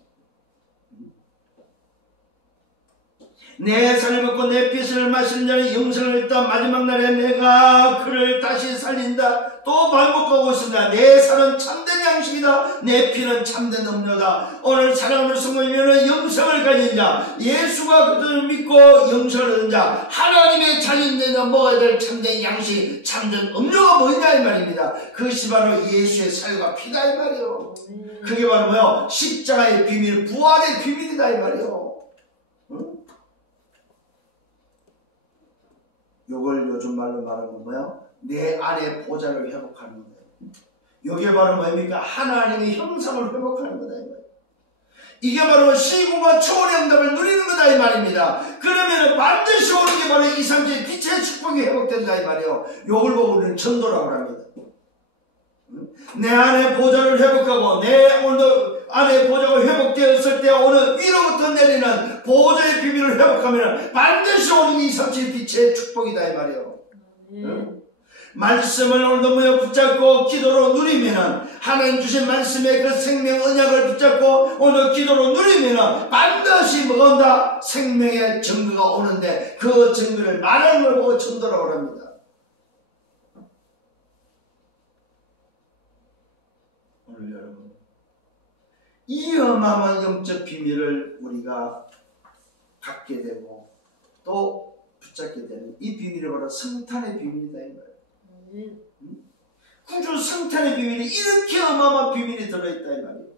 내 살을 먹고 내 피를 마시는 자는 영생을 얻다. 마지막 날에 내가 그를 다시 살린다. 또 반복하고 있습니다. 내 살은 참된 양식이다. 내 피는 참된 음료다. 오늘 사랑하는 성도님은 영생을 가진 자, 예수가 그들을 믿고 영생을 얻은 자, 하나님의 자녀들이 먹어야 될 참된 양식, 참된 음료가 뭐냐 이 말입니다. 그것이 바로 예수의 살과 피다 이 말이에요. 그게 바로 십자가의 비밀, 부활의 비밀이다 이 말이에요. 요걸 요즘 말로 말하면 내 안의 보좌를 회복하는 거예요. 요게 바로 뭡니까? 하나님의 형상을 회복하는 거다 이 말이에요. 이게 바로 시공과 초월의 응답을 누리는 거다 이 말입니다. 그러면 반드시 오는 게 바로 2, 3주의 빛의 축복이 회복된다 이 말이에요. 요걸 보고 우리는 전도라고 합니다. 내 안의 보좌를 회복하고 내 오늘도 안의 보좌가 회복되었을 때 오늘 위로부터 내리는 보좌의 비밀을 회복하면 반드시 오는 2, 3주의 빛의 축복이다 이 말이에요. 말씀을 오늘도 붙잡고 기도로 누리면 하나님 주신 말씀의 그 생명 언약을 붙잡고 오늘 기도로 누리면 반드시 뭐가 온다? 생명의 증거가 오는데 그 증거를 말하는 걸 보고 전도라고 합니다. 오늘 여러분 이 어마어마한 영적 비밀을 우리가 갖게 되고 또 붙잡게 되는 이 비밀이 바로 성탄의 비밀이다 이 말이에요. 구주 성탄의 비밀이 이렇게 어마어마한 비밀이 들어있다 이 말이에요.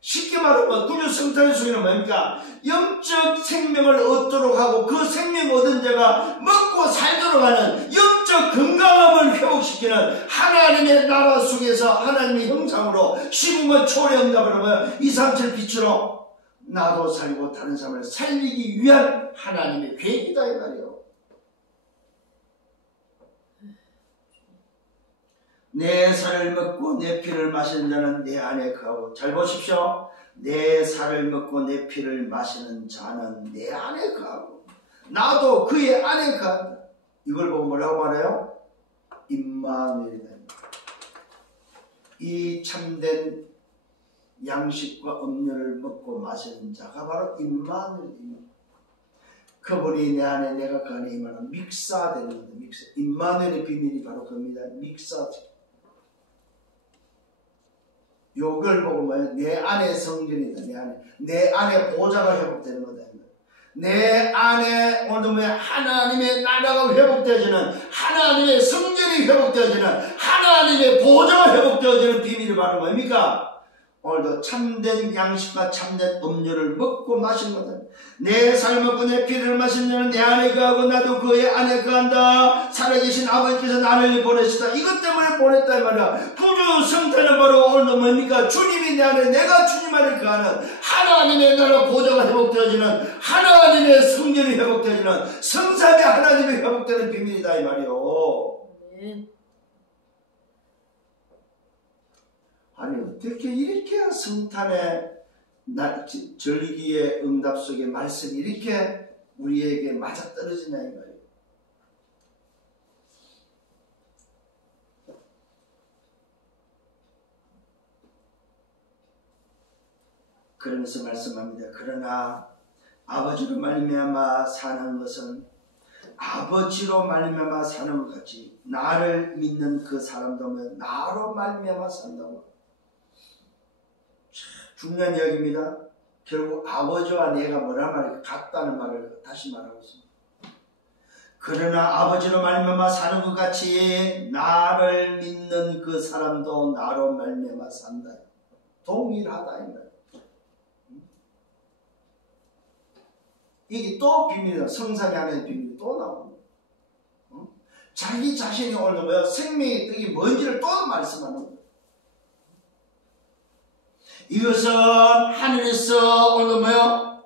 쉽게 말하면 구주 성탄의 속에는 뭡니까? 영적 생명을 얻도록 하고 그 생명 얻은 자가 먹고 살도록 하는 영적 건강함을 회복시키는 하나님의 나라 속에서 하나님의 형상으로 시궁은 초래 응답을 하며 237 빛으로 나도 살리고 다른 사람을 살리기 위한 하나님의 계획이다 이 말이에요. 내 살을 먹고 내 피를 마시는 자는 내 안에 거하고, 잘 보십시오. 내 살을 먹고 내 피를 마시는 자는 내 안에 거하고 나도 그의 안에 거한다. 이걸 보고 뭐라고 말해요? 임마누엘이다. 이 참된 양식과 음료를 먹고 마시는 자가 바로 임마누엘입니다. 그분이 내 안에 내가 그 안에 임하는 믹사되는 겁니다. 믹사. 임마누엘의 비밀이 바로 그겁니다. 믹사죠. 요걸 보고 뭐예요? 내 안에 성전이다. 내 안에 보좌가 회복되는 거다. 내 안에 오늘 뭐야? 하나님의 나라가 회복되어지는, 하나님의 성전이 회복되어지는, 하나님의 보좌가 회복되어지는 비밀이 바로 뭡니까? 오늘도 참된 양식과 참된 음료를 먹고 마시는 거다. 내 살 먹고 내 피를 마시는 자는 내 안에 거하고 나도 그의 안에 거한다. 살아계신 아버지께서 나를 보내시다. 이것 때문에 보냈다 이 말이야. 구주 성탄은 바로 오늘도 뭡니까? 주님이 내 안에, 내가 주님 안에 거하는 하나님의 나라 보좌가 회복되어지는, 하나님의 성전이 회복되어지는, 성삼의 하나님이 회복되는 비밀이다 이 말이요. 아니 어떻게 이렇게 성탄의 절기의 응답 속에 말씀이 이렇게 우리에게 맞아떨어지냐 이 말이에요. 그러면서 말씀합니다. 그러나 아버지로 말미암아 사는 것은 아버지로 말미암아 사는 것 같이 나를 믿는 그 사람도 나로 말미암아 산다고. 중요한 이야기입니다. 결국 아버지와 내가 뭐라 말이야? 같다는 말을 다시 말하고 있습니다. 그러나 아버지로 말미암아 사는 것 같이 나를 믿는 그 사람도 나로 말미암아 산다. 동일하다 이 말. 이게 또 비밀이다. 성삼위 하나의 비밀이 또 나옵니다. 자기 자신이 오늘 뭐야? 생명의 떡이 뭔지를 또 말씀하는 거예요. 이것은 하늘에서 오늘 뭐요?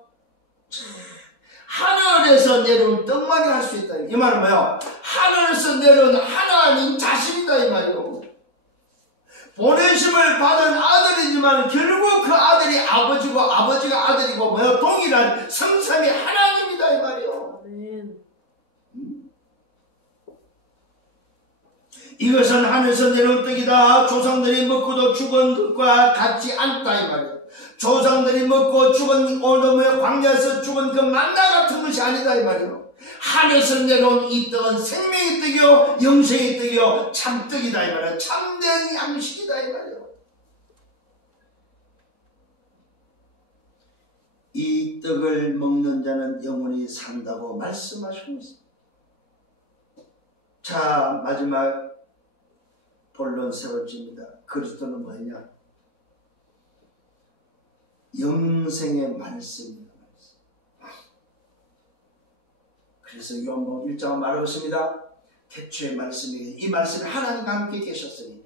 하늘에서 내려온 떡만이 할 수 있다. 이 말은 뭐요? 하늘에서 내려온 하나님 자신이다 이 말이요. 보내심을 받은 아들이지만 결국 그 아들이 아버지고 아버지가 아들이고 뭐요? 동일한 성삼위 하나님이다 이 말이요. 이것은 하늘에서 내려온 떡이다. 조상들이 먹고도 죽은 것과 같지 않다 이 말이에요. 조상들이 먹고 죽은 오늘의 광야에서 죽은 그 만나 같은 것이 아니다 이 말이에요. 하늘에서 내려온 이 떡은 생명의 떡이요 영생의 떡이요 참떡이다 이 말이에요. 참된 양식이다 이 말이에요. 이 떡을 먹는 자는 영원히 산다고 말씀하시고 있습니다. 자, 마지막 본론 세 번째입니다. 그리스도는 뭐냐? 영생의 말씀입니다. 그래서 요한복음 1장 말하고 있습니다. 태초의 말씀이, 이 말씀이 하나님과 함께 계셨으니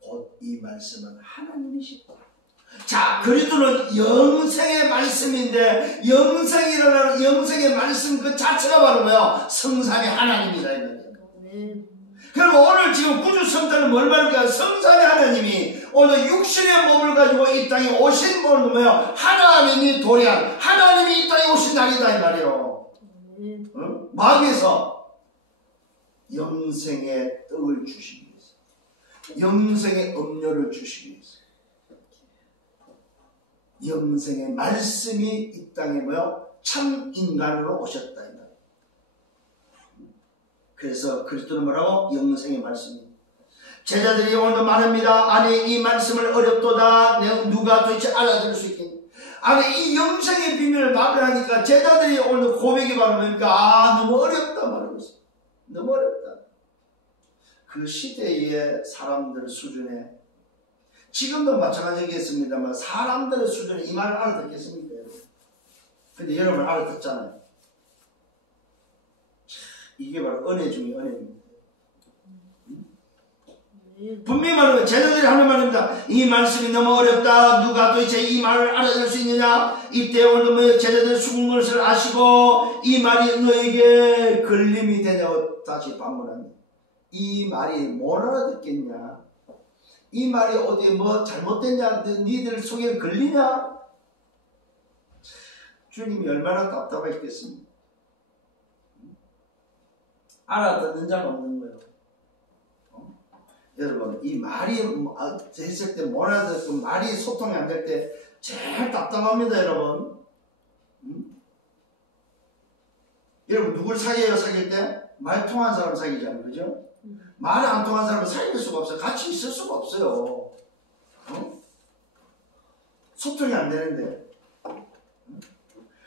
곧 이 말씀은 하나님이시다. 자, 그리스도는 영생의 말씀인데 영생이라는 영생의 말씀 그 자체가 바로 뭐야? 성삼위 하나님이다 이 말이에요. 그리고 오늘 지금 구주 성탄은 뭘 말할까? 성삼위 하나님이 오늘 육신의 몸을 가지고 이 땅에 오신 몸은 뭐예요? 하나님이 도래한, 하나님이 이 땅에 오신 날이다 이 말이에요. 응? 마귀에서 영생의 떡을 주시기 위해서, 영생의 음료를 주시기 위해서, 영생의 말씀이 이 땅에 뭐예요? 참 인간으로 오셨다 이 말이에요. 그래서 그리스도는 뭐라고? 영생의 말씀입니다. 제자들이 오늘도 말합니다. 아니 이 말씀을 어렵도다. 누가 도대체 알아들을 수 있겠니? 아니 이 영생의 비밀을 말을 하니까 제자들이 오늘 고백이 바로 뭡니까? 아 너무 어렵다 말하고 있어요. 너무 어렵다. 그 시대의 사람들 수준에, 지금도 마찬가지겠습니다만 사람들의 수준에 이 말을 알아듣겠습니까? 근데 여러분 알아듣잖아요. 이게 바로 은혜 중에 은혜입니다. 분명히 말하면 제자들이 하는 말입니다. 이 말씀이 너무 어렵다. 누가 도대체 이 말을 알아들 수 있느냐. 이때 오늘 제자들 죽은 것을 아시고 이 말이 너에게 걸림이 되냐고 다시 반문합니다. 이 말이 뭘 알아듣겠냐. 이 말이 어디에 뭐 잘못됐냐. 니들 속에 걸리냐. 주님이 얼마나 답답했겠습니까. 알아듣는 자가 없는 거예요. 여러분, 이 말이 했을 때 못 알아듣고 말이 소통이 안 될 때 제일 답답합니다, 여러분. 여러분, 누굴 사귀어요, 사귈 때? 말 통한 사람 사귀잖아요, 그죠? 말 안 통한 사람은 사귈 수가 없어요. 같이 있을 수가 없어요. 소통이 안 되는데.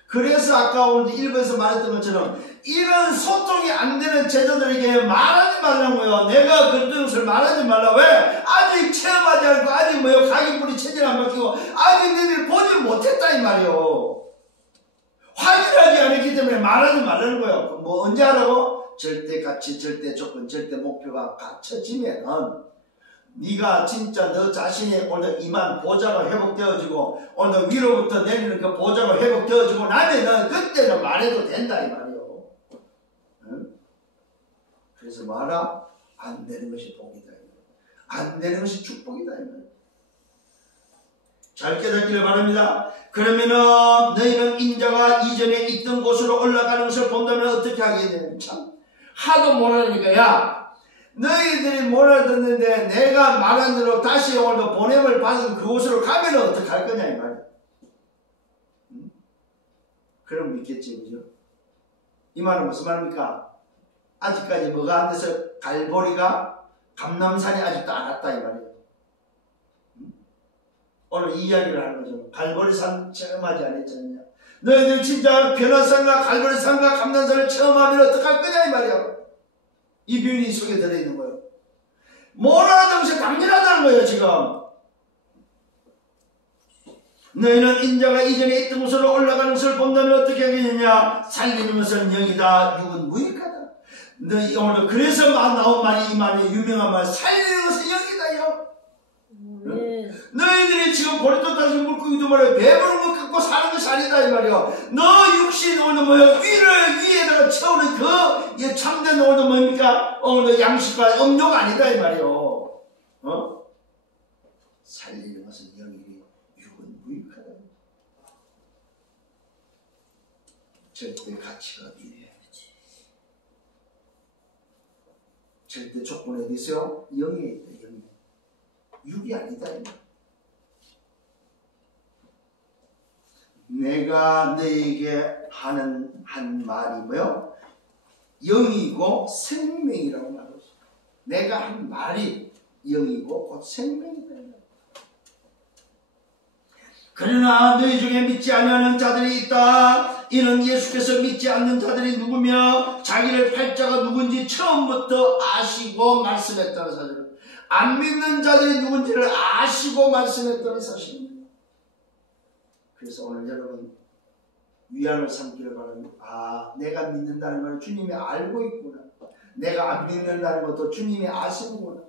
그래서 아까 오늘 1부에서 말했던 것처럼 이런 소통이 안 되는 제자들에게 말하지 말라고요. 내가 그런 것을 말하지 말라. 왜? 아직 체험하지 않고 아직 가기불이 체질 안 바뀌고 아직 너희들 보지 못했다 이 말이요. 확인하지 않았기 때문에 말하지 말라는 거예요. 뭐 언제 하라고? 절대 가치, 절대 조건, 절대 목표가 갖춰지면은 네가 진짜 너 자신이 오늘 이만 보좌가 회복되어지고 오늘 위로부터 내리는 그 보좌가 회복되어지고 나면은 그때는 말해도 된다 이 말이요. 응? 그래서 말아 안 되는 것이 복이다. 안 되는 것이 축복이다 이 말이요. 잘 깨닫기를 바랍니다. 그러면은 너희는 인자가 이전에 있던 곳으로 올라가는 것을 본다면 어떻게 하겠냐. 참 하도 못하니까 야 너희들이 못 알아듣는데 내가 말한 대로 다시 오늘 보냄을 받은 그곳으로 가면 어떻게 할 거냐 이 말이야. 그럼 믿겠지 그죠? 이 말은 무슨 말입니까? 아직까지 뭐가 안 돼서 갈보리가 감람산이 아직도 안 왔다 이 말이에요. 오늘 이 이야기를 하는 거죠. 갈보리산 체험하지 않았잖냐. 너희들 진짜 변화산과 갈보리산과 감람산을 체험하면 어떡할 거냐 이 말이야. 이 비밀이 속에 들어있는 거예요. 뭐라는 것이 당연하다는 거예요 지금. 너희는 인자가 이전에 있던 곳으로 올라가는 것을 본다면 어떻게 하겠느냐. 살리는 것은 영이다 육은 무익하다. 너희 오늘 그래서 나온 말이 이 말이 유명한 말 살리는 것은 영이다요. 너희들이 지금 보리도 따지고 물고기도 말이야 배부른 것 갖고 사는 것이 아니다 이 말이야. 너 육신 오늘 위를 위에다가 채우는 그 참된 오늘 뭡니까? 오늘 양식과 음료가 아니다 이 말이야. 살리는 것은 영이니 육은 무익하다. 절대 가치가 어디에 절대 조건이 어디 있어요? 영에 있다. 영에. 육이 아니다 이 말이야. 내가 너에게 하는 한 말이 뭐요? 영이고 생명이라고 말하고 있어요. 내가 한 말이 영이고 곧 생명이다. 그러나 너희 중에 믿지 않는 자들이 있다. 이는 예수께서 믿지 않는 자들이 누구며 자기를 팔자가 누군지 처음부터 아시고 말씀했다는 사실입니다. 안 믿는 자들이 누군지를 아시고 말씀했다는 사실입니다. 그래서 오늘 여러분 위안을 삼기를 바랍니다. 아, 내가 믿는다는 걸 주님이 알고 있구나. 내가 안 믿는다는 것도 주님이 아시는구나.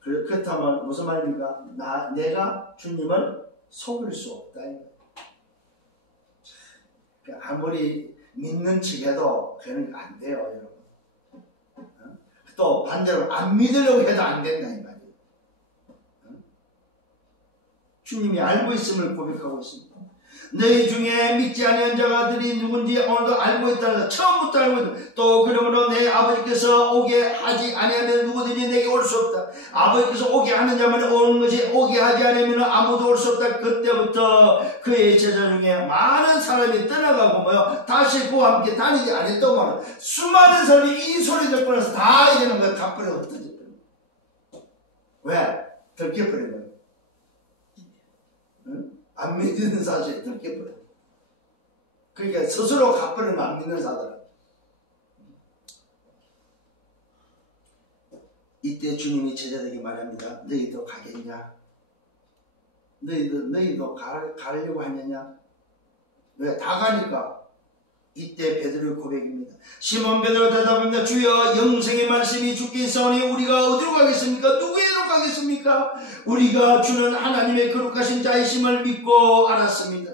그렇다면 무슨 말입니까? 내가 주님을 속일 수 없다. 아무리 믿는 척해도 그런 거 안 돼요, 여러분. 또 반대로 안 믿으려고 해도 안 된다 이 말이에요. 주님이 알고 있음을 고백하고 있습니다. 너희 중에 믿지 않는 자들이 누군지 오늘도 알고 있다는 것, 처음부터 알고 있다. 또 그러므로 내 아버지께서 오게 하지 아니하면 누구든지 내게 올 수 없다. 아버지께서 오게 하는 자만 오는 것이 오게 하지 않으면 아무도 올 수 없다. 그때부터 그의 제자 중에 많은 사람이 떠나가고 다시 그와 함께 다니지 않았다고 말합니다. 수많은 사람이 이 소리 듣고 나서 다 이러는 거야. 다 버려 흩어져. 왜? 들켜버린 거야. 안 믿는 사실에 들켜버려. 그러니까 스스로 갚으려면 안 믿는 사람들. 이때 주님이 제자들에게 말합니다. 너희도 가겠냐? 너희도 가려고 하느냐? 왜? 다 가니까. 이때 베드로의 고백입니다. 시몬 베드로가 대답합니다. 주여, 영생의 말씀이 주께 있사오니 우리가 어디로 가겠습니까? 누구에로 가겠습니까? 우리가 주는 하나님의 거룩하신 자이심을 믿고 알았습니다.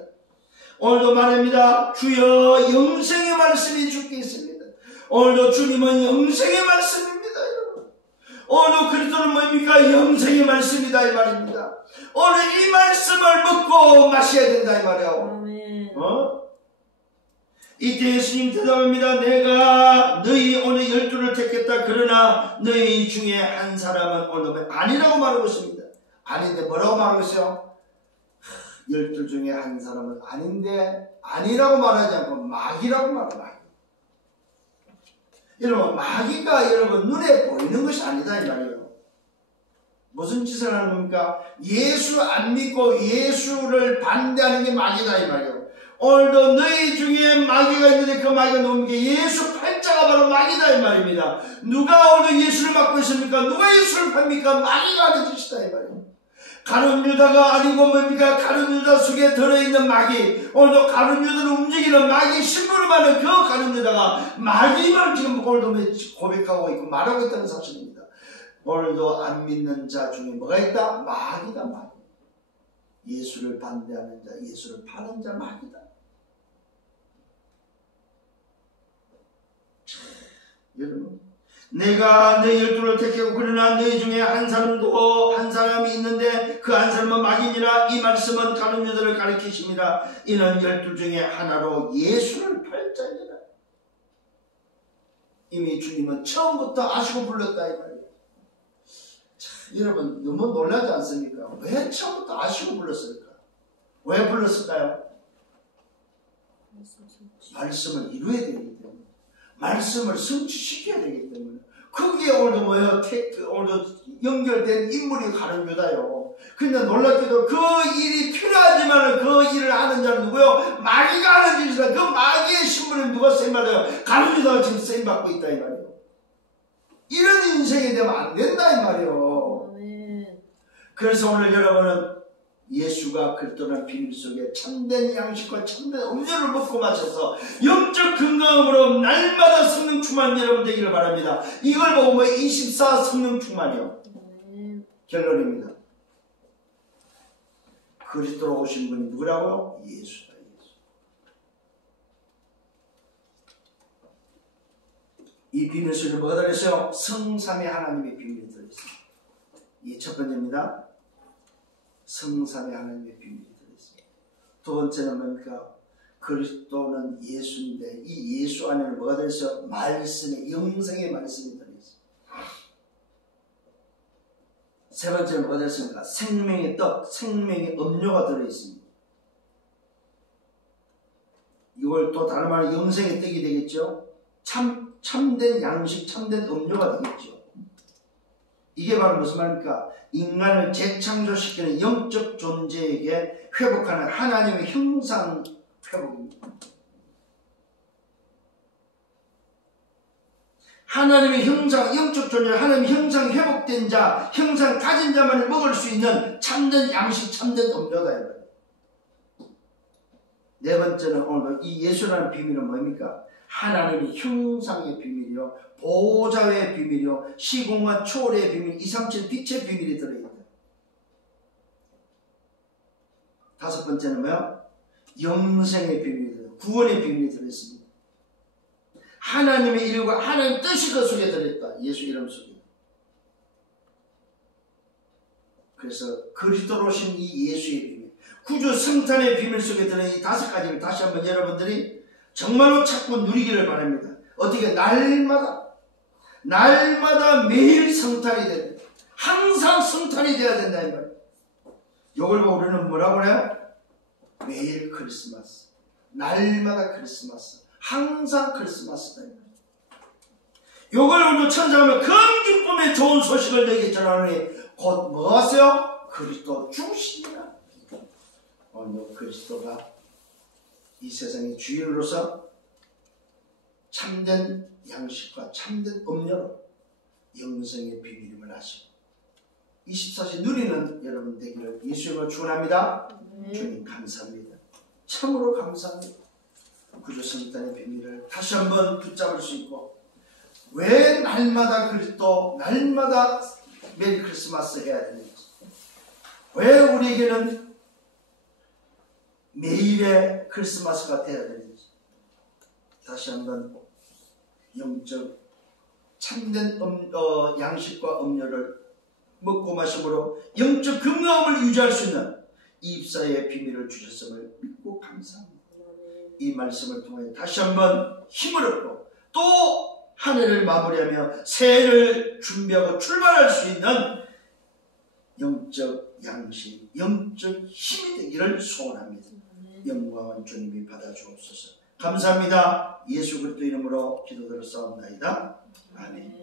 오늘도 말합니다. 주여, 영생의 말씀이 주께 있습니다. 오늘도 주님은 영생의 말씀입니다. 오늘 그리스도는 뭡니까? 영생의 말씀이다 이 말입니다. 오늘 이 말씀을 먹고 마셔야 된다 이 말이에요. 이때 예수님 대답합니다. 내가 너희 오늘 12를 택했다. 그러나 너희 중에 한 사람은 오늘 아니라고 말하고 있습니다. 아닌데 뭐라고 말하고 있어요? 12 중에 한 사람은 아닌데 아니라고 말하지 않고 마귀라고 말합니다. 여러분, 마귀가 여러분 눈에 보이는 것이 아니다 이 말이에요. 무슨 짓을 하는 겁니까? 예수 안 믿고 예수를 반대하는 게 마귀다 이 말이에요. 오늘도 너희 중에 마귀가 있는데 그 마귀가 누굽니까? 예수 팔자가 바로 마귀다 이 말입니다. 누가 오늘 예수를 맡고 있습니까? 누가 예수를 팝니까? 마귀가 하는 짓이다 이 말이에요. 가룟 유다가 아니고 뭡니까? 가룟 유다 속에 들어있는 마귀. 오늘도 가룟 유다를 움직이는 마귀 신부를 받는 그 가룟 유다가 마귀만 지금 오늘도 고백하고 있고 말하고 있다는 사실입니다. 오늘도 안 믿는 자 중에 뭐가 있다? 마귀다 마귀. 예수를 반대하는 자, 예수를 파는 자 마귀다. 여러분, 내가 너희 12를 택하고 그러나 너희 중에 한 사람이 있는데 그 한 사람은 마귀니라. 이 말씀은 가룟 유다를 가리키십니다. 이는 12 중에 하나로 예수를 팔 자니라. 이미 주님은 처음부터 아시고 불렀다 이 말이에요. 여러분 너무 놀라지 않습니까? 왜 처음부터 아시고 불렀을까? 왜 불렀을까요? 말씀을 이루어야 되기 때문에, 말씀을 성취시켜야 되기 때문에. 그게 오늘도 뭐예요? 오늘도 연결된 인물이 가룟 유다요. 근데 놀랍게도 그 일이 필요하지만 그 일을 하는 자는 누구요? 마귀가 하는 짓이다. 그 마귀의 신분을 누가 쓰임받아요? 가룟 유다가 지금 쓰임받고 있다 이 말이에요. 이런 인생이 되면 안 된다 이 말이에요. 그래서 오늘 여러분은 예수가 그리스도라는 비밀 속에 참된 양식과 참된 음료를 먹고 마셔서 영적 건강으로 날마다 성령 충만 여러분 되기를 바랍니다. 이걸 보고 뭐 24 성령 충만이요. 결론입니다. 그리스도로 오신 분이 누구라고요? 예수다. 예수. 이 비밀 속에 뭐가 들어있어요? 성삼위 하나님의 비밀이 들어있습니다. 이게 첫 번째입니다. 성삼위 하나님의 비밀이 들어있습니다. 두 번째는 뭡니까? 그리스도는 예수인데 이 예수 안에는 뭐가 들어있어요? 말씀의 영생의 말씀이 들어있습니다. 세 번째는 뭐가 들어있습니까? 생명의 떡, 생명의 음료가 들어있습니다. 이걸 또 다른 말로 영생의 떡이 되겠죠? 참된 양식, 참된 음료가 되겠죠. 이게 바로 무슨 말입니까? 인간을 재창조시키는 영적 존재에게 회복하는 하나님의 형상 회복입니다. 하나님의 형상, 영적 존재, 하나님의 형상 회복된 자, 형상 가진 자만이 먹을 수 있는 참된 양식, 참된 음료다. 네 번째는 오늘 이 예수라는 비밀은 뭡니까? 하나님의 형상의 비밀이요, 보호자의 비밀이요, 시공과 초월의 비밀, 237 빛의 비밀이 들어있다. 다섯 번째는 뭐야? 영생의 비밀이 들어있다. 구원의 비밀이 들어있습니다. 하나님의 일과 하나님의 뜻이 그 속에 들어있다. 예수 이름 속에. 그래서 그리스도로 오신 이 예수의 비밀, 구주 성탄의 비밀 속에 들어있는 이 다섯 가지를 다시 한번 여러분들이 정말로 찾고 누리기를 바랍니다. 어떻게? 날마다 매일 성탄이 된다. 항상 성탄이 돼야 된다 이 말이에요. 이걸 보고 우리는 뭐라고 그래요? 매일 크리스마스, 날마다 크리스마스, 항상 크리스마스다. 이걸 오늘 천사하면 큰 기쁨의 좋은 소식을 너에게 전하노니 곧 뭐가 왔어요? 그리스도 죽으시니라. 오늘 그리스도가 이 세상의 주인으로서 참된 양식과 참된 음료로 영생의 비밀임을 아시고 24시 누리는 여러분 되기를 예수님을 축원합니다. 주님 감사합니다. 참으로 감사합니다. 구주 성탄의 비밀을 다시 한번 붙잡을 수 있고 왜 날마다 그리스도 날마다 메리 크리스마스 해야 되는지 왜 우리에게는 매일의 크리스마스가 되어야 되는지 다시 한번 영적 참된 양식과 음료를 먹고 마심으로 영적 건강함을 유지할 수 있는 입사의 비밀을 주셨음을 믿고 감사합니다. 이 말씀을 통해 다시 한번 힘을 얻고 또 한 해를 마무리하며 새해를 준비하고 출발할 수 있는 영적 양식, 영적 힘이 되기를 소원합니다. 영광은 주님이 받아주옵소서. 감사합니다. 예수 그리스도 이름으로 기도드렸사옵나이다. 아멘.